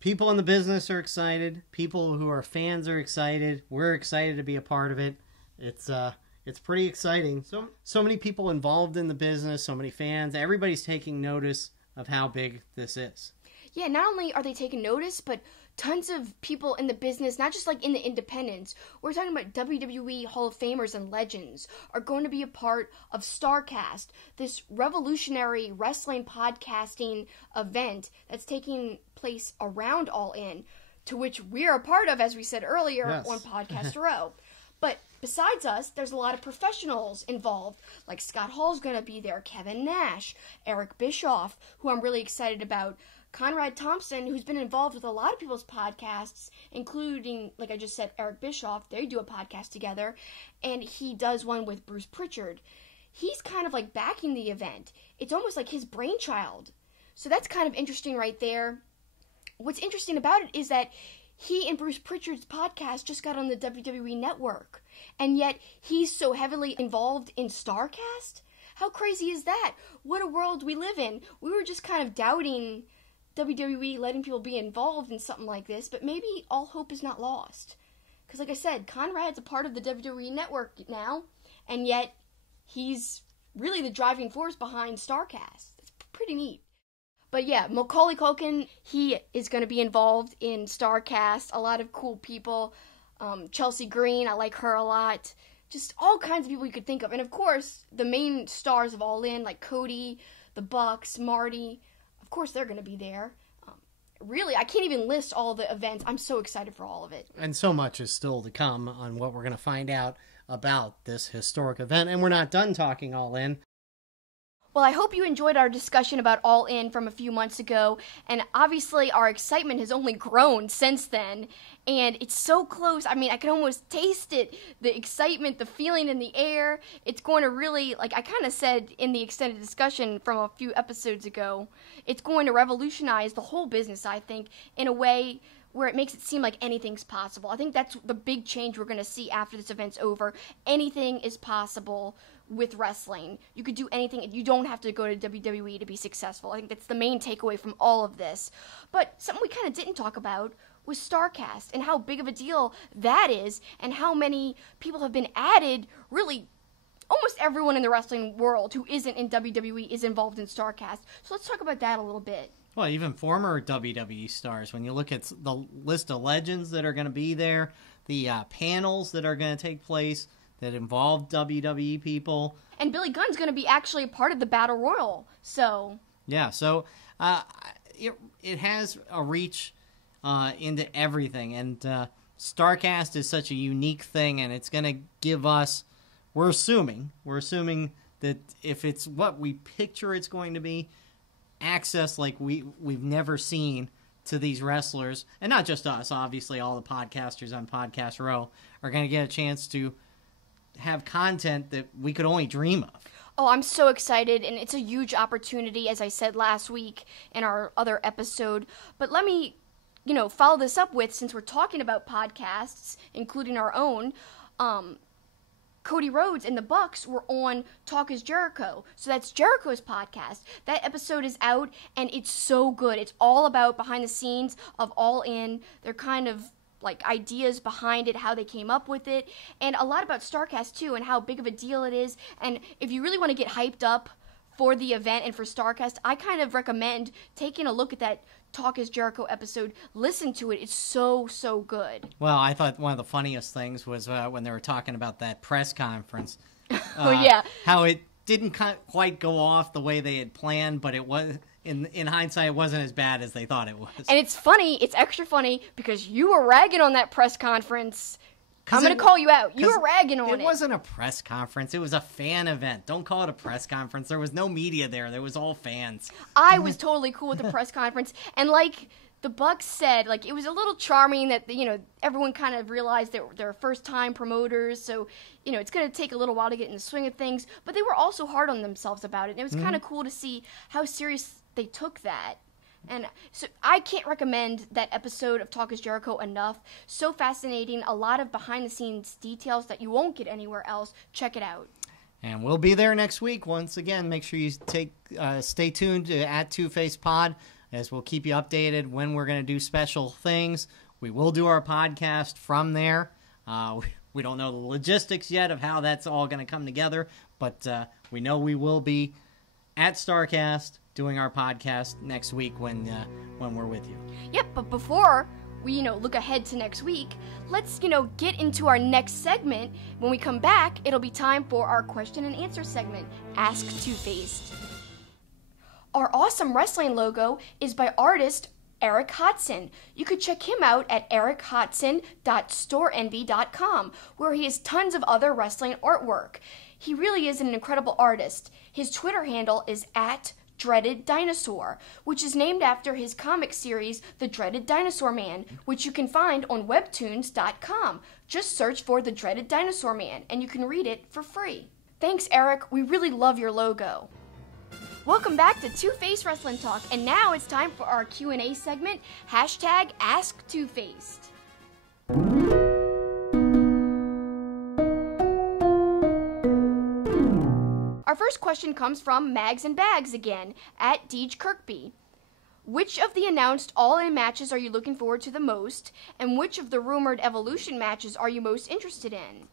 people in the business are excited. People who are fans are excited. We're excited to be a part of it. It's pretty exciting. So many people involved in the business, so many fans. Everybody's taking notice of how big this is. Yeah, not only are they taking notice, but tons of people in the business, not just like in the independents, we're talking about WWE Hall of Famers and legends, are going to be a part of StarCast, this revolutionary wrestling podcasting event that's taking place around All In, to which we're a part of, as we said earlier, yes, on Podcast Row. But besides us, there's a lot of professionals involved, like Scott Hall's going to be there, Kevin Nash, Eric Bischoff, who I'm really excited about, Conrad Thompson, who's been involved with a lot of people's podcasts, including, like I just said, Eric Bischoff. They do a podcast together, and he does one with Bruce Pritchard. He's kind of like backing the event. It's almost like his brainchild. So that's kind of interesting right there. What's interesting about it is that he and Bruce Pritchard's podcast just got on the WWE Network, and yet he's so heavily involved in StarCast? How crazy is that? What a world we live in. We were just kind of doubting WWE letting people be involved in something like this, but maybe all hope is not lost. Because like I said, Conrad's a part of the WWE Network now, and yet he's really the driving force behind StarCast. It's pretty neat. But yeah, Macaulay Culkin, he is going to be involved in StarCast. A lot of cool people. Chelsea Green, I like her a lot. Just all kinds of people you could think of. And of course, the main stars of All In, like Cody, the Bucks, Marty, of course they're going to be there. Really, I can't even list all the events. I'm so excited for all of it. And so much is still to come on what we're going to find out about this historic event. And we're not done talking All In. Well, I hope you enjoyed our discussion about All In from a few months ago, and obviously our excitement has only grown since then, and it's so close. I mean, I can almost taste it, the excitement, the feeling in the air. It's going to really, like I kind of said in the extended discussion from a few episodes ago, it's going to revolutionize the whole business, I think, in a way where it makes it seem like anything's possible. I think that's the big change we're going to see after this event's over. Anything is possible with wrestling. You could do anything. You don't have to go to WWE to be successful. I think that's the main takeaway from all of this. But something we kind of didn't talk about was StarCast and how big of a deal that is and how many people have been added. Really, almost everyone in the wrestling world who isn't in WWE is involved in StarCast. So let's talk about that a little bit. Well, even former WWE stars, when you look at the list of legends that are going to be there, the panels that are going to take place that involve WWE people. And Billy Gunn's going to be actually a part of the Battle Royal, so... Yeah, so it has a reach into everything, and StarCast is such a unique thing, and it's going to give us, we're assuming that if it's what we picture it's going to be, access like we've never seen to these wrestlers, and not just us, obviously all the podcasters on Podcast Row are going to get a chance to have content that we could only dream of. Oh, I'm so excited, and it's a huge opportunity, as I said last week in our other episode. But let me, follow this up with, since we're talking about podcasts, including our own, Cody Rhodes and the Bucks were on Talk is Jericho. So that's Jericho's podcast. That episode is out, and it's so good. It's all about behind the scenes of All In. They're kind of like ideas behind it, how they came up with it, and a lot about StarCast too, and how big of a deal it is. And if you really want to get hyped up for the event and for StarCast, I kind of recommend taking a look at that Talk is Jericho episode. Listen to it. It's so good. Well, I thought one of the funniest things was when they were talking about that press conference. Oh yeah. How it didn't quite go off the way they had planned, but it was, in hindsight, it wasn't as bad as they thought it was. And it's funny, it's extra funny, because you were ragging on that press conference. I'm going to call you out. You were ragging on it. It wasn't a press conference. It was a fan event. Don't call it a press conference. There was no media there. There was all fans. I was totally cool with the press conference. And like the Bucks said, like, it was a little charming that, everyone kind of realized that they're first-time promoters. So, it's going to take a little while to get in the swing of things. But they were also hard on themselves about it. And it was kind of cool to see how serious they took that. And so I can't recommend that episode of Talk is Jericho enough. So fascinating. A lot of behind-the-scenes details that you won't get anywhere else. Check it out. And we'll be there next week. Once again, make sure you stay tuned to @TwoFacePod, as we'll keep you updated when we're going to do special things. We will do our podcast from there. We don't know the logistics yet of how that's all going to come together, but we know we will be at StarCast doing our podcast next week when we're with you. Yep, but before we, look ahead to next week, let's, get into our next segment. When we come back, it'll be time for our question and answer segment, Ask Two-Faced. Our awesome wrestling logo is by artist Eric Hodson. You could check him out at erichodson.storeenvy.com, where he has tons of other wrestling artwork. He really is an incredible artist. His Twitter handle is @Dreaded Dinosaur, which is named after his comic series, The Dreaded Dinosaur Man, which you can find on webtoons.com. Just search for The Dreaded Dinosaur Man, and you can read it for free. Thanks, Eric. We really love your logo. Welcome back to Two-Face Wrestling Talk, and now it's time for our Q&A segment, #AskTwoFaced. Our first question comes from Mags and Bags again, @Deej Kirkby. Which of the announced All-In matches are you looking forward to the most, and which of the rumored Evolution matches are you most interested in?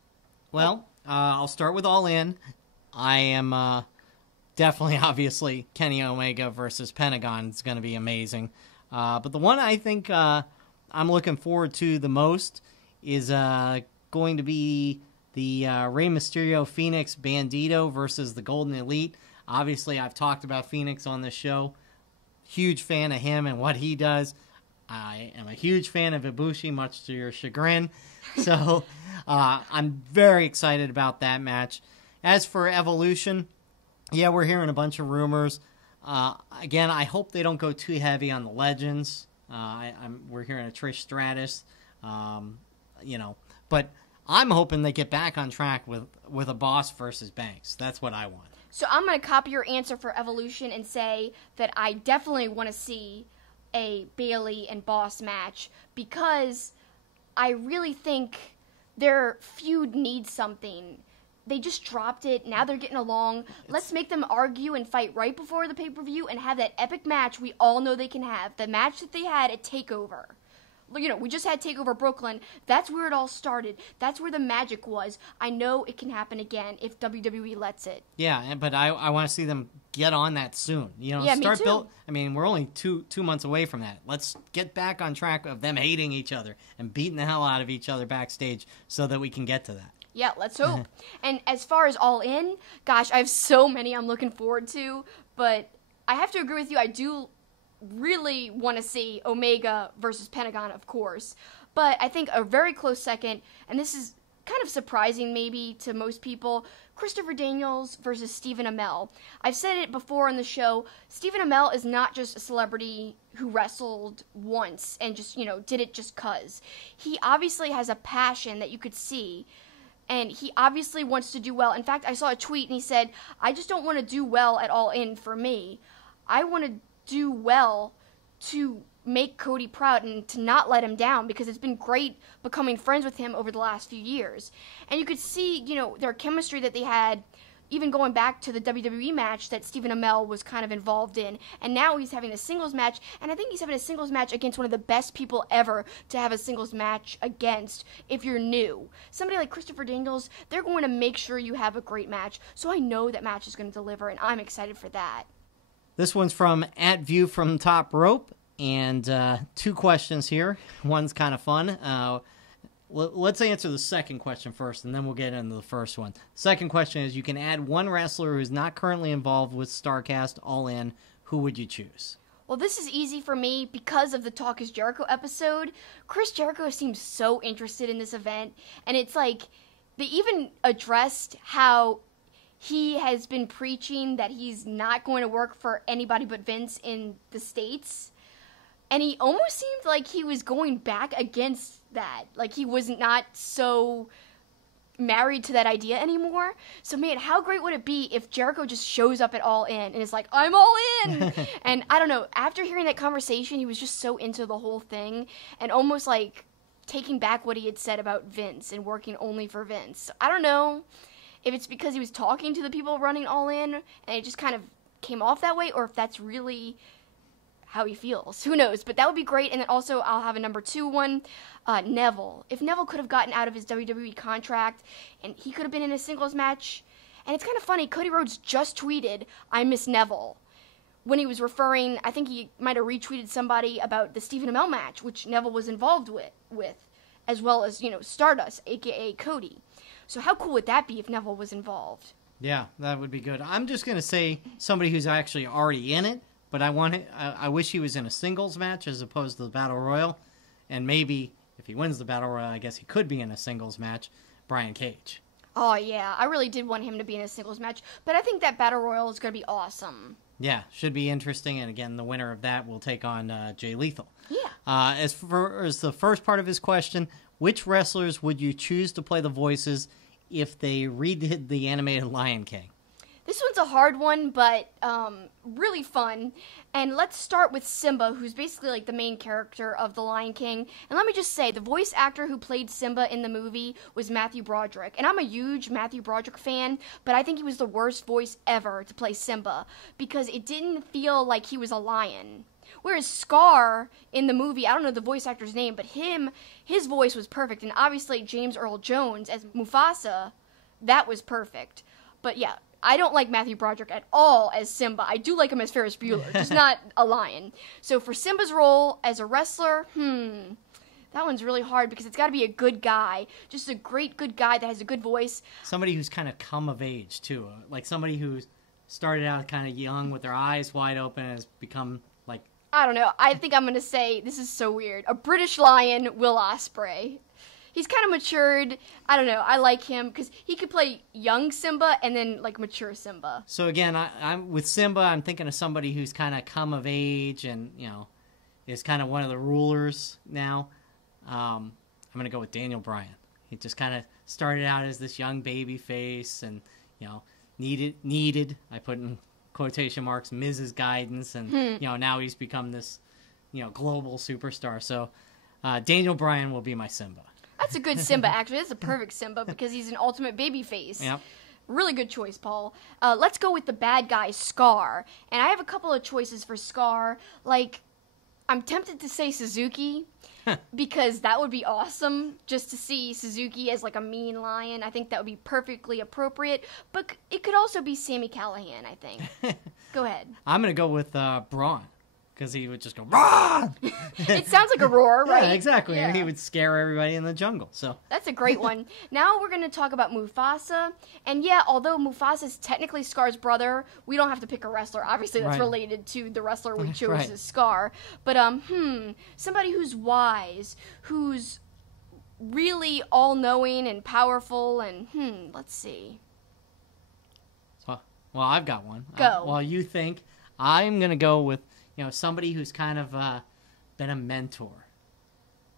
Well, I'll start with All In. I am definitely, obviously, Kenny Omega versus Pentagon is going to be amazing. But the one I think I'm looking forward to the most is going to be the Rey Mysterio Phoenix Bandito versus the Golden Elite. Obviously, I've talked about Phoenix on this show. Huge fan of him and what he does. I am a huge fan of Ibushi, much to your chagrin. So I'm very excited about that match. As for Evolution, yeah, we're hearing a bunch of rumors. Again, I hope they don't go too heavy on the legends. We're hearing a Trish Stratus, but I'm hoping they get back on track with a Boss versus Banks. That's what I want. So I'm going to copy your answer for Evolution and say that I definitely want to see a Bayley and Boss match because I really think their feud needs something. They just dropped it. Now they're getting along. Let's make them argue and fight right before the pay-per-view and have that epic match we all know they can have. The match that they had at TakeOver. We just had TakeOver Brooklyn. That's where it all started. That's where the magic was. I know it can happen again if WWE lets it. Yeah, but I want to see them get on that soon. Yeah, start me too. We're only two months away from that. Let's get back on track of them hating each other and beating the hell out of each other backstage so that we can get to that. Yeah, let's hope. And as far as All In, gosh, I have so many I'm looking forward to, but I have to agree with you. I do really want to see Omega versus Pentagon, of course. But I think a very close second, and this is kind of surprising maybe to most people, Christopher Daniels versus Stephen Amell. I've said it before on the show, Stephen Amell is not just a celebrity who wrestled once and just, did it just 'cause. He obviously has a passion that you could see, and he obviously wants to do well. In fact, I saw a tweet and he said, I just don't want to do well at All In for me. I want to do well to make Cody proud and to not let him down because it's been great becoming friends with him over the last few years. And you could see, their chemistry that they had even going back to the WWE match that Stephen Amell was kind of involved in. And now he's having a singles match, and I think he's having a singles match against one of the best people ever to have a singles match against if you're new. Somebody like Christopher Daniels, they're going to make sure you have a great match. So I know that match is going to deliver, and I'm excited for that. This one's from @View from Top Rope, and 2 questions here. One's kind of fun. Let's answer the second question first, and then we'll get into the first one. Second question is, you can add one wrestler who is not currently involved with StarCast All In. Who would you choose? Well, this is easy for me because of the Talk is Jericho episode. Chris Jericho seems so interested in this event, and it's like they even addressed how he has been preaching that he's not going to work for anybody but Vince in the States. And he almost seemed like he was going back against that. Like he was not so married to that idea anymore. So, man, how great would it be if Jericho just shows up at All In and is like, I'm all in! And I don't know, after hearing that conversation, he was just so into the whole thing and almost like taking back what he had said about Vince and working only for Vince. I don't know if it's because he was talking to the people running All In and it just kind of came off that way, or if that's really how he feels. Who knows? But that would be great. And then also I'll have a number 2 one, Neville. If Neville could have gotten out of his WWE contract and he could have been in a singles match. And it's kind of funny, Cody Rhodes just tweeted, I miss Neville. When he was referring, I think he might have retweeted somebody about the Stephen Amell match, which Neville was involved with as well as, Stardust, a.k.a. Cody. So how cool would that be if Neville was involved? Yeah, that would be good. I'm just going to say somebody who's actually already in it, but I wish he was in a singles match as opposed to the Battle Royal. And maybe if he wins the Battle Royal, I guess he could be in a singles match, Brian Cage. Oh, yeah, I really did want him to be in a singles match, but I think that Battle Royal is going to be awesome. Yeah, should be interesting, and again, the winner of that will take on Jay Lethal. Yeah. As far as the first part of his question, which wrestlers would you choose to play the voices if they redid the animated Lion King? This one's a hard one, but really fun. And let's start with Simba, who's basically like the main character of The Lion King. And let me just say, the voice actor who played Simba in the movie was Matthew Broderick. And I'm a huge Matthew Broderick fan, but I think he was the worst voice ever to play Simba because it didn't feel like he was a lion. Whereas Scar in the movie, I don't know the voice actor's name, but his voice was perfect. And obviously James Earl Jones as Mufasa, that was perfect. But yeah, I don't like Matthew Broderick at all as Simba. I do like him as Ferris Bueller, just not a lion. So for Simba's role as a wrestler, That one's really hard because it's got to be a good guy. Just a great good guy that has a good voice. Somebody who's kind of come of age, too. Like somebody who started out kind of young with their eyes wide open and has become, like... I don't know. I think I'm going to say, this is so weird, a British Lion, Will Ospreay. He's kind of matured. I don't know. I like him because he could play young Simba and then, like, mature Simba. So, again, I'm with Simba, I'm thinking of somebody who's kind of come of age and, you know, is kind of one of the rulers now. I'm going to go with Daniel Bryan. He just kind of started out as this young baby face and, you know, needed, I put in quotation marks, Mrs. Guidance. And, you know, now he's become this, you know, global superstar. So Daniel Bryan will be my Simba. That's a good Simba, actually. That's a perfect Simba because he's an ultimate baby face. Yep. Really good choice, Paul. Let's go with the bad guy, Scar. And I have a couple of choices for Scar. Like, I'm tempted to say Suzuki because that would be awesome just to see Suzuki as like a mean lion. I think that would be perfectly appropriate. But it could also be Sami Callihan, I think. Go ahead. I'm going to go with Braun because he would just go, "Rah!" It sounds like a roar, right? Yeah, exactly. Yeah. And he would scare everybody in the jungle. So That's a great one. Now we're going to talk about Mufasa. And yeah, although Mufasa is technically Scar's brother, we don't have to pick a wrestler. Obviously, that's Right. related to the wrestler we chose Right. as Scar. But, somebody who's wise, who's really all-knowing and powerful, and, let's see. well, I've got one. Go. While you think, I'm going to go with, you know, somebody who's kind of been a mentor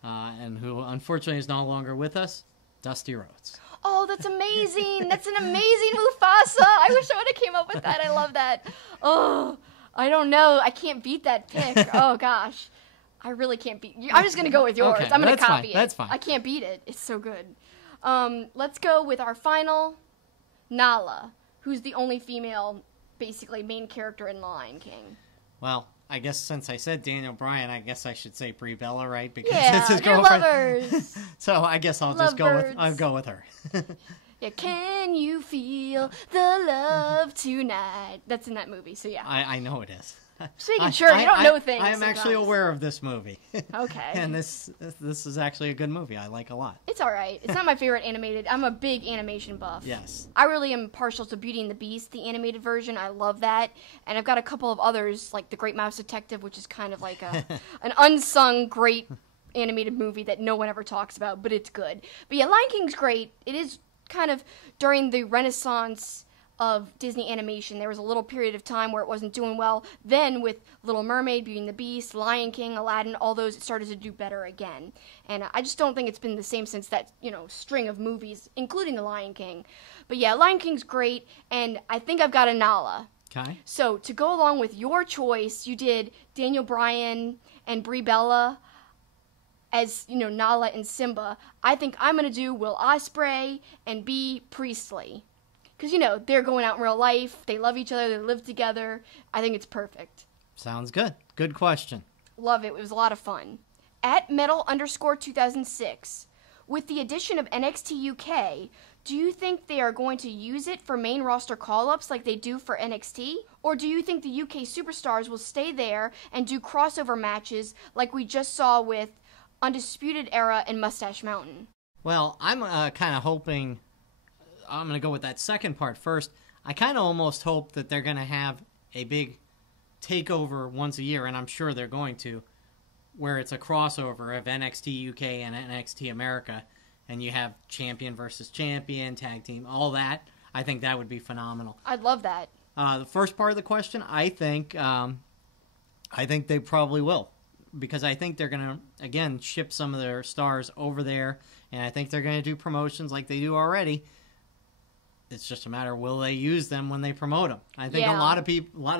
and who unfortunately is no longer with us, Dusty Rhodes. Oh, that's amazing. That's an amazing Mufasa. I wish I would have came up with that. I love that. Oh, I don't know. I can't beat that pick. Oh, gosh. I really can't beat I'm just going to go with yours. Okay, I'm going to that's fine, copy it. that's fine. I can't beat it. It's so good. Let's go with our final, Nala, who's the only female, basically, main character in Lion King. Well, I guess since I said Daniel Bryan, I guess I should say Brie Bella, right? Because Yeah, it's his they're girlfriend. lovers. So I guess I'll just Lovebirds. go with her. Yeah, can you feel the love tonight? That's in that movie, so yeah. I know it is. Just making sure. You don't know things I am actually sometimes. aware of this movie. Okay. And this is actually a good movie. I like a lot. It's all right. It's not my favorite animated. I'm a big animation buff. Yes. I really am partial to Beauty and the Beast, the animated version. I love that. And I've got a couple of others, like The Great Mouse Detective, which is kind of like an unsung great animated movie that no one ever talks about, but it's good. But yeah, Lion King's great. It is kind of during the renaissance of Disney animation. There was a little period of time where it wasn't doing well. Then with Little Mermaid, Beauty and the Beast, Lion King, Aladdin, all those, it started to do better again. And I just don't think it's been the same since that, string of movies, including The Lion King. But yeah, Lion King's great, and I think I've got a Nala. Okay. So to go along with your choice, you did Daniel Bryan and Brie Bella as, Nala and Simba. I think I'm going to do Will Ospreay and Bea Priestley. Because, they're going out in real life. They love each other. They live together. I think it's perfect. Sounds good. Good question. Love it. It was a lot of fun. At Metal_2006, with the addition of NXT UK, do you think they are going to use it for main roster call-ups like they do for NXT? Or do you think the UK superstars will stay there and do crossover matches like we just saw with Undisputed Era and Mustache Mountain? Well, I'm kind of hoping... I'm going to go with that second part first. I kind of almost hope that they're going to have a big takeover once a year, and I'm sure they're going to, where it's a crossover of NXT UK and NXT America, and you have champion versus champion, tag team, all that. I think that would be phenomenal. I'd love that. The first part of the question, I think they probably will, because I think they're going to, again, ship some of their stars over there, and I think they're going to do promotions like they do already. It's just a matter of will they use them when they promote them. I think a lot of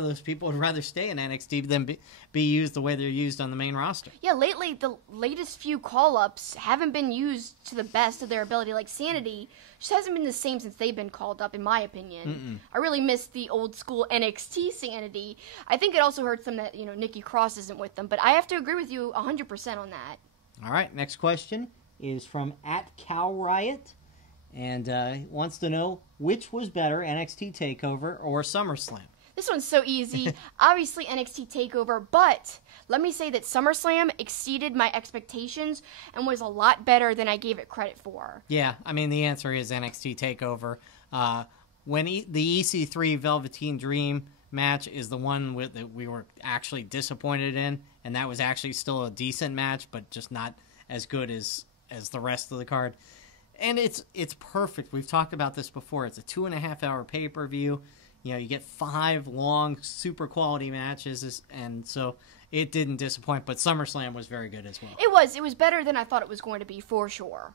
those people would rather stay in NXT than be used the way they're used on the main roster. Yeah, lately the latest few call-ups haven't been used to the best of their ability. Like Sanity just hasn't been the same since they've been called up, in my opinion. I really miss the old school NXT Sanity. I think it also hurts them that Nikki Cross isn't with them, but I have to agree with you 100% on that. All right, next question is from @CalRiot. And wants to know which was better, NXT TakeOver or SummerSlam? This one's so easy. Obviously NXT TakeOver, but let me say that SummerSlam exceeded my expectations and was a lot better than I gave it credit for. Yeah, I mean, the answer is NXT TakeOver. When the EC3 Velveteen Dream match is the one that we were actually disappointed in, and that was actually still a decent match, but just not as good as the rest of the card. And it's perfect. We've talked about this before. It's a 2.5-hour pay-per-view. You know, you get 5 long, super quality matches, and so it didn't disappoint. But SummerSlam was very good as well. It was better than I thought it was going to be, for sure.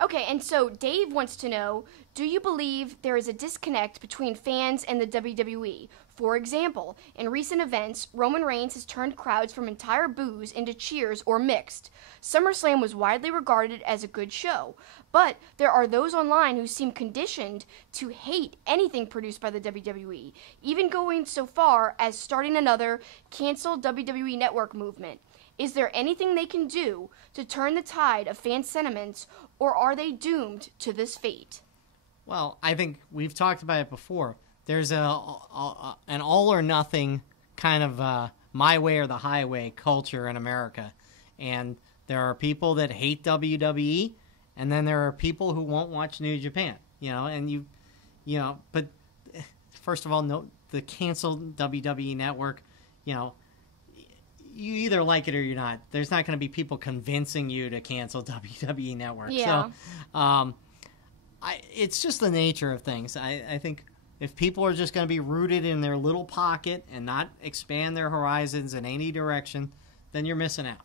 Okay, and so Dave wants to know, do you believe there is a disconnect between fans and the WWE? For example, in recent events, Roman Reigns has turned crowds from entire boos into cheers or mixed. SummerSlam was widely regarded as a good show, but there are those online who seem conditioned to hate anything produced by the WWE, even going so far as starting another cancel WWE Network movement. Is there anything they can do to turn the tide of fan sentiments, or are they doomed to this fate? Well, I think we've talked about it before. There's an all-or-nothing kind of my way or the highway culture in America. And there are people that hate WWE, and then there are people who won't watch New Japan. But first of all, no, the canceled WWE Network, you either like it or you're not. There's not going to be people convincing you to cancel WWE Network. Yeah. So, it's just the nature of things. I think if people are just going to be rooted in their little pocket and not expand their horizons in any direction, then you're missing out.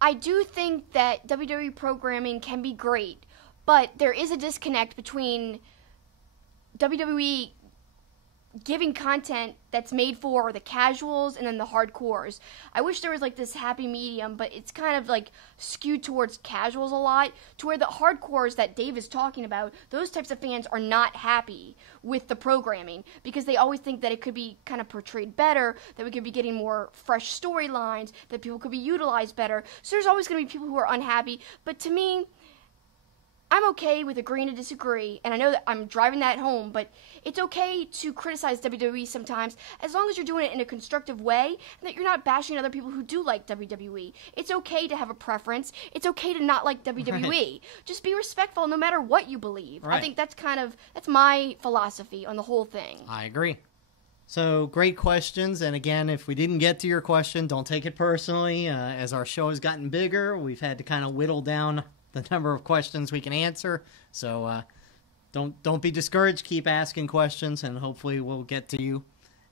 I do think that WWE programming can be great, but there is a disconnect between WWE giving content that's made for the casuals and then the hardcores. I wish there was like this happy medium, but it's kind of like skewed towards casuals a lot, to where the hardcores that Dave is talking about, those types of fans are not happy with the programming because they always think that it could be kind of portrayed better, that we could be getting more fresh storylines, that people could be utilized better. So there's always going to be people who are unhappy, but to me, I'm okay with agreeing to disagree, and I know that I'm driving that home, but it's okay to criticize WWE sometimes as long as you're doing it in a constructive way and that you're not bashing other people who do like WWE. It's okay to have a preference. It's okay to not like WWE. Right. Just be respectful no matter what you believe. Right. I think that's my philosophy on the whole thing. I agree. So, great questions, and again, if we didn't get to your question, don't take it personally. As our show has gotten bigger, we've had to kind of whittle down the number of questions we can answer. So don't be discouraged. Keep asking questions, and hopefully we'll get to you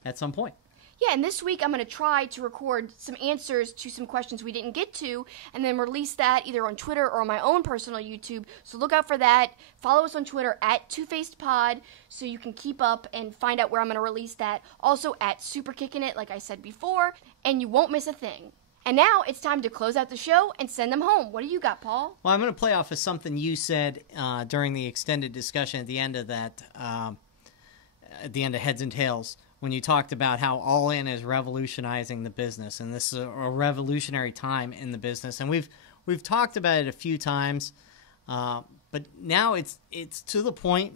at some point. Yeah, and this week I'm going to try to record some answers to some questions we didn't get to, and then release that either on Twitter or on my own personal YouTube. So look out for that. Follow us on Twitter at TwoFacedPod so you can keep up and find out where I'm going to release that. Also at SuperKickinIt, like I said before, and you won't miss a thing. And now it's time to close out the show and send them home. What do you got, Paul? Well, I'm going to play off of something you said during the extended discussion at the end of that, at the end of Heads and Tails, when you talked about how All In is revolutionizing the business, and this is a revolutionary time in the business. And we've talked about it a few times, but now it's to the point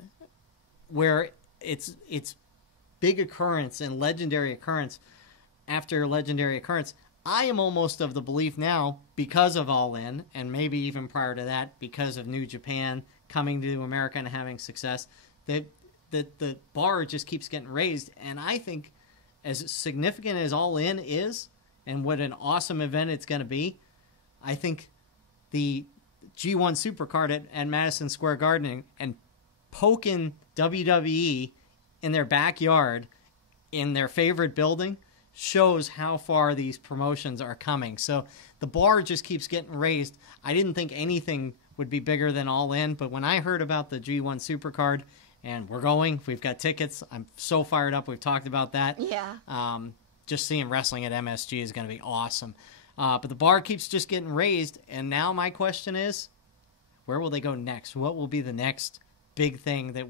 where it's big occurrence and legendary occurrence after legendary occurrence. I am almost of the belief now, because of All In, and maybe even prior to that, because of New Japan coming to America and having success, that the bar just keeps getting raised. And I think as significant as All In is, and what an awesome event it's going to be, I think the G1 Supercard at Madison Square Garden and poking WWE in their backyard in their favorite building shows how far these promotions are coming. So the bar just keeps getting raised. I didn't think anything would be bigger than All In, but when I heard about the G1 Supercard, and we've got tickets, I'm so fired up. We've talked about that. Yeah. Just seeing wrestling at MSG is going to be awesome. But the bar keeps just getting raised, and now my question is, where will they go next? What will be the next big thing that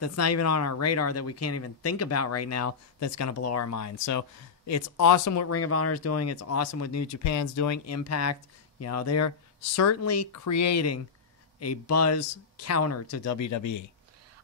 that's not even on our radar, that we can't even think about right now, that's going to blow our minds? So it's awesome what Ring of Honor is doing. It's awesome what New Japan's doing. Impact, they're certainly creating a buzz counter to WWE.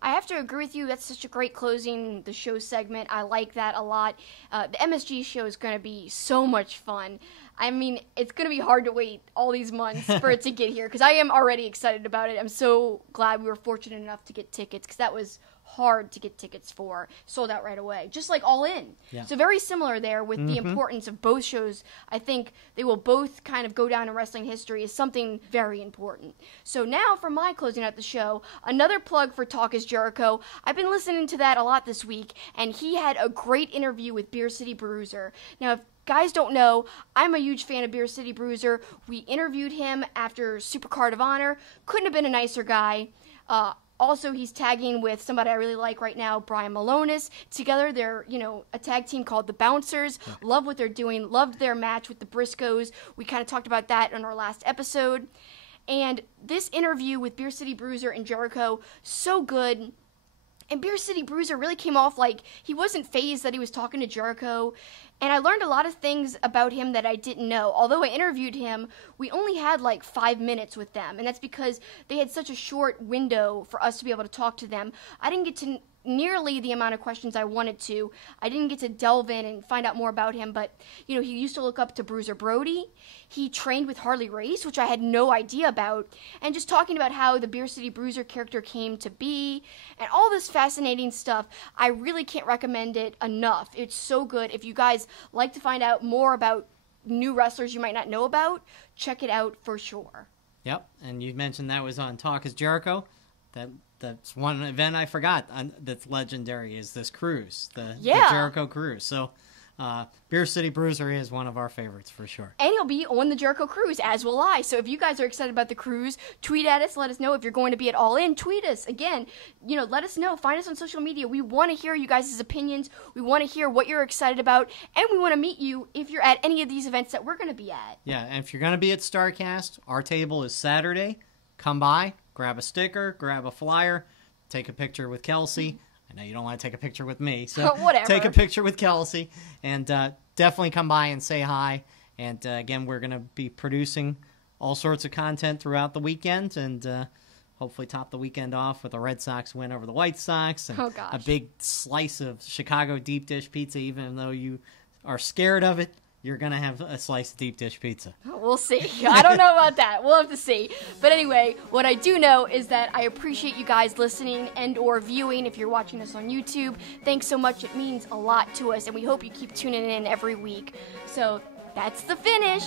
I have to agree with you. That's such a great closing the show segment. I like that a lot. The MSG show is going to be so much fun. I mean, it's going to be hard to wait all these months for it to get here because I am already excited about it. I'm so glad we were fortunate enough to get tickets because that was hard to get tickets for. Sold out right away, just like All In. Yeah. So very similar there with the importance of both shows. I think they will both kind of go down in wrestling history as something very important. So now for my closing out the show, another plug for Talk is Jericho. I've been listening to that a lot this week, and he had a great interview with Beer City Bruiser. Now, if guys don't know, I'm a huge fan of Beer City Bruiser. We interviewed him after Supercard of Honor. Couldn't have been a nicer guy. Also, he's tagging with somebody I really like right now, Brian Malonis. Together, they're, a tag team called the Bouncers. Love what they're doing. Loved their match with the Briscoes. We kind of talked about that in our last episode. And this interview with Beer City Bruiser and Jericho, so good. And Beer City Bruiser really came off like he wasn't fazed that he was talking to Jericho. And I learned a lot of things about him that I didn't know. Although I interviewed him, we only had like 5 minutes with them. And that's because they had such a short window for us to be able to talk to them. I didn't get to nearly the amount of questions I wanted to. I didn't get to delve in and find out more about him. But, he used to look up to Bruiser Brody. He trained with Harley Race, which I had no idea about. And just talking about how the Beer City Bruiser character came to be. And all this fascinating stuff. I really can't recommend it enough. It's so good. If you guys like to find out more about new wrestlers you might not know about, check it out for sure. Yep, and you mentioned that was on Talk is Jericho. That's one event I forgot that's legendary is this cruise, the Jericho cruise. So Beer City Bruiser is one of our favorites for sure. And he'll be on the Jericho cruise, as will I. So if you guys are excited about the cruise, tweet at us. Let us know if you're going to be at All In. Tweet us. Again, let us know. Find us on social media. We want to hear you guys' opinions. We want to hear what you're excited about. And we want to meet you if you're at any of these events that we're going to be at. Yeah, and if you're going to be at StarCast, our table is Saturday. Come by, grab a sticker, grab a flyer, take a picture with Kelsi. I know you don't want to take a picture with me, so whatever. Take a picture with Kelsi, and definitely come by and say hi. And again, we're going to be producing all sorts of content throughout the weekend, and hopefully top the weekend off with a Red Sox win over the White Sox, and a big slice of Chicago deep dish pizza. Even though you are scared of it, you're going to have a slice of deep dish pizza. We'll see. I don't know about that. We'll have to see. But anyway, what I do know is that I appreciate you guys listening and or viewing if you're watching us on YouTube. Thanks so much. It means a lot to us, and we hope you keep tuning in every week. So that's the finish.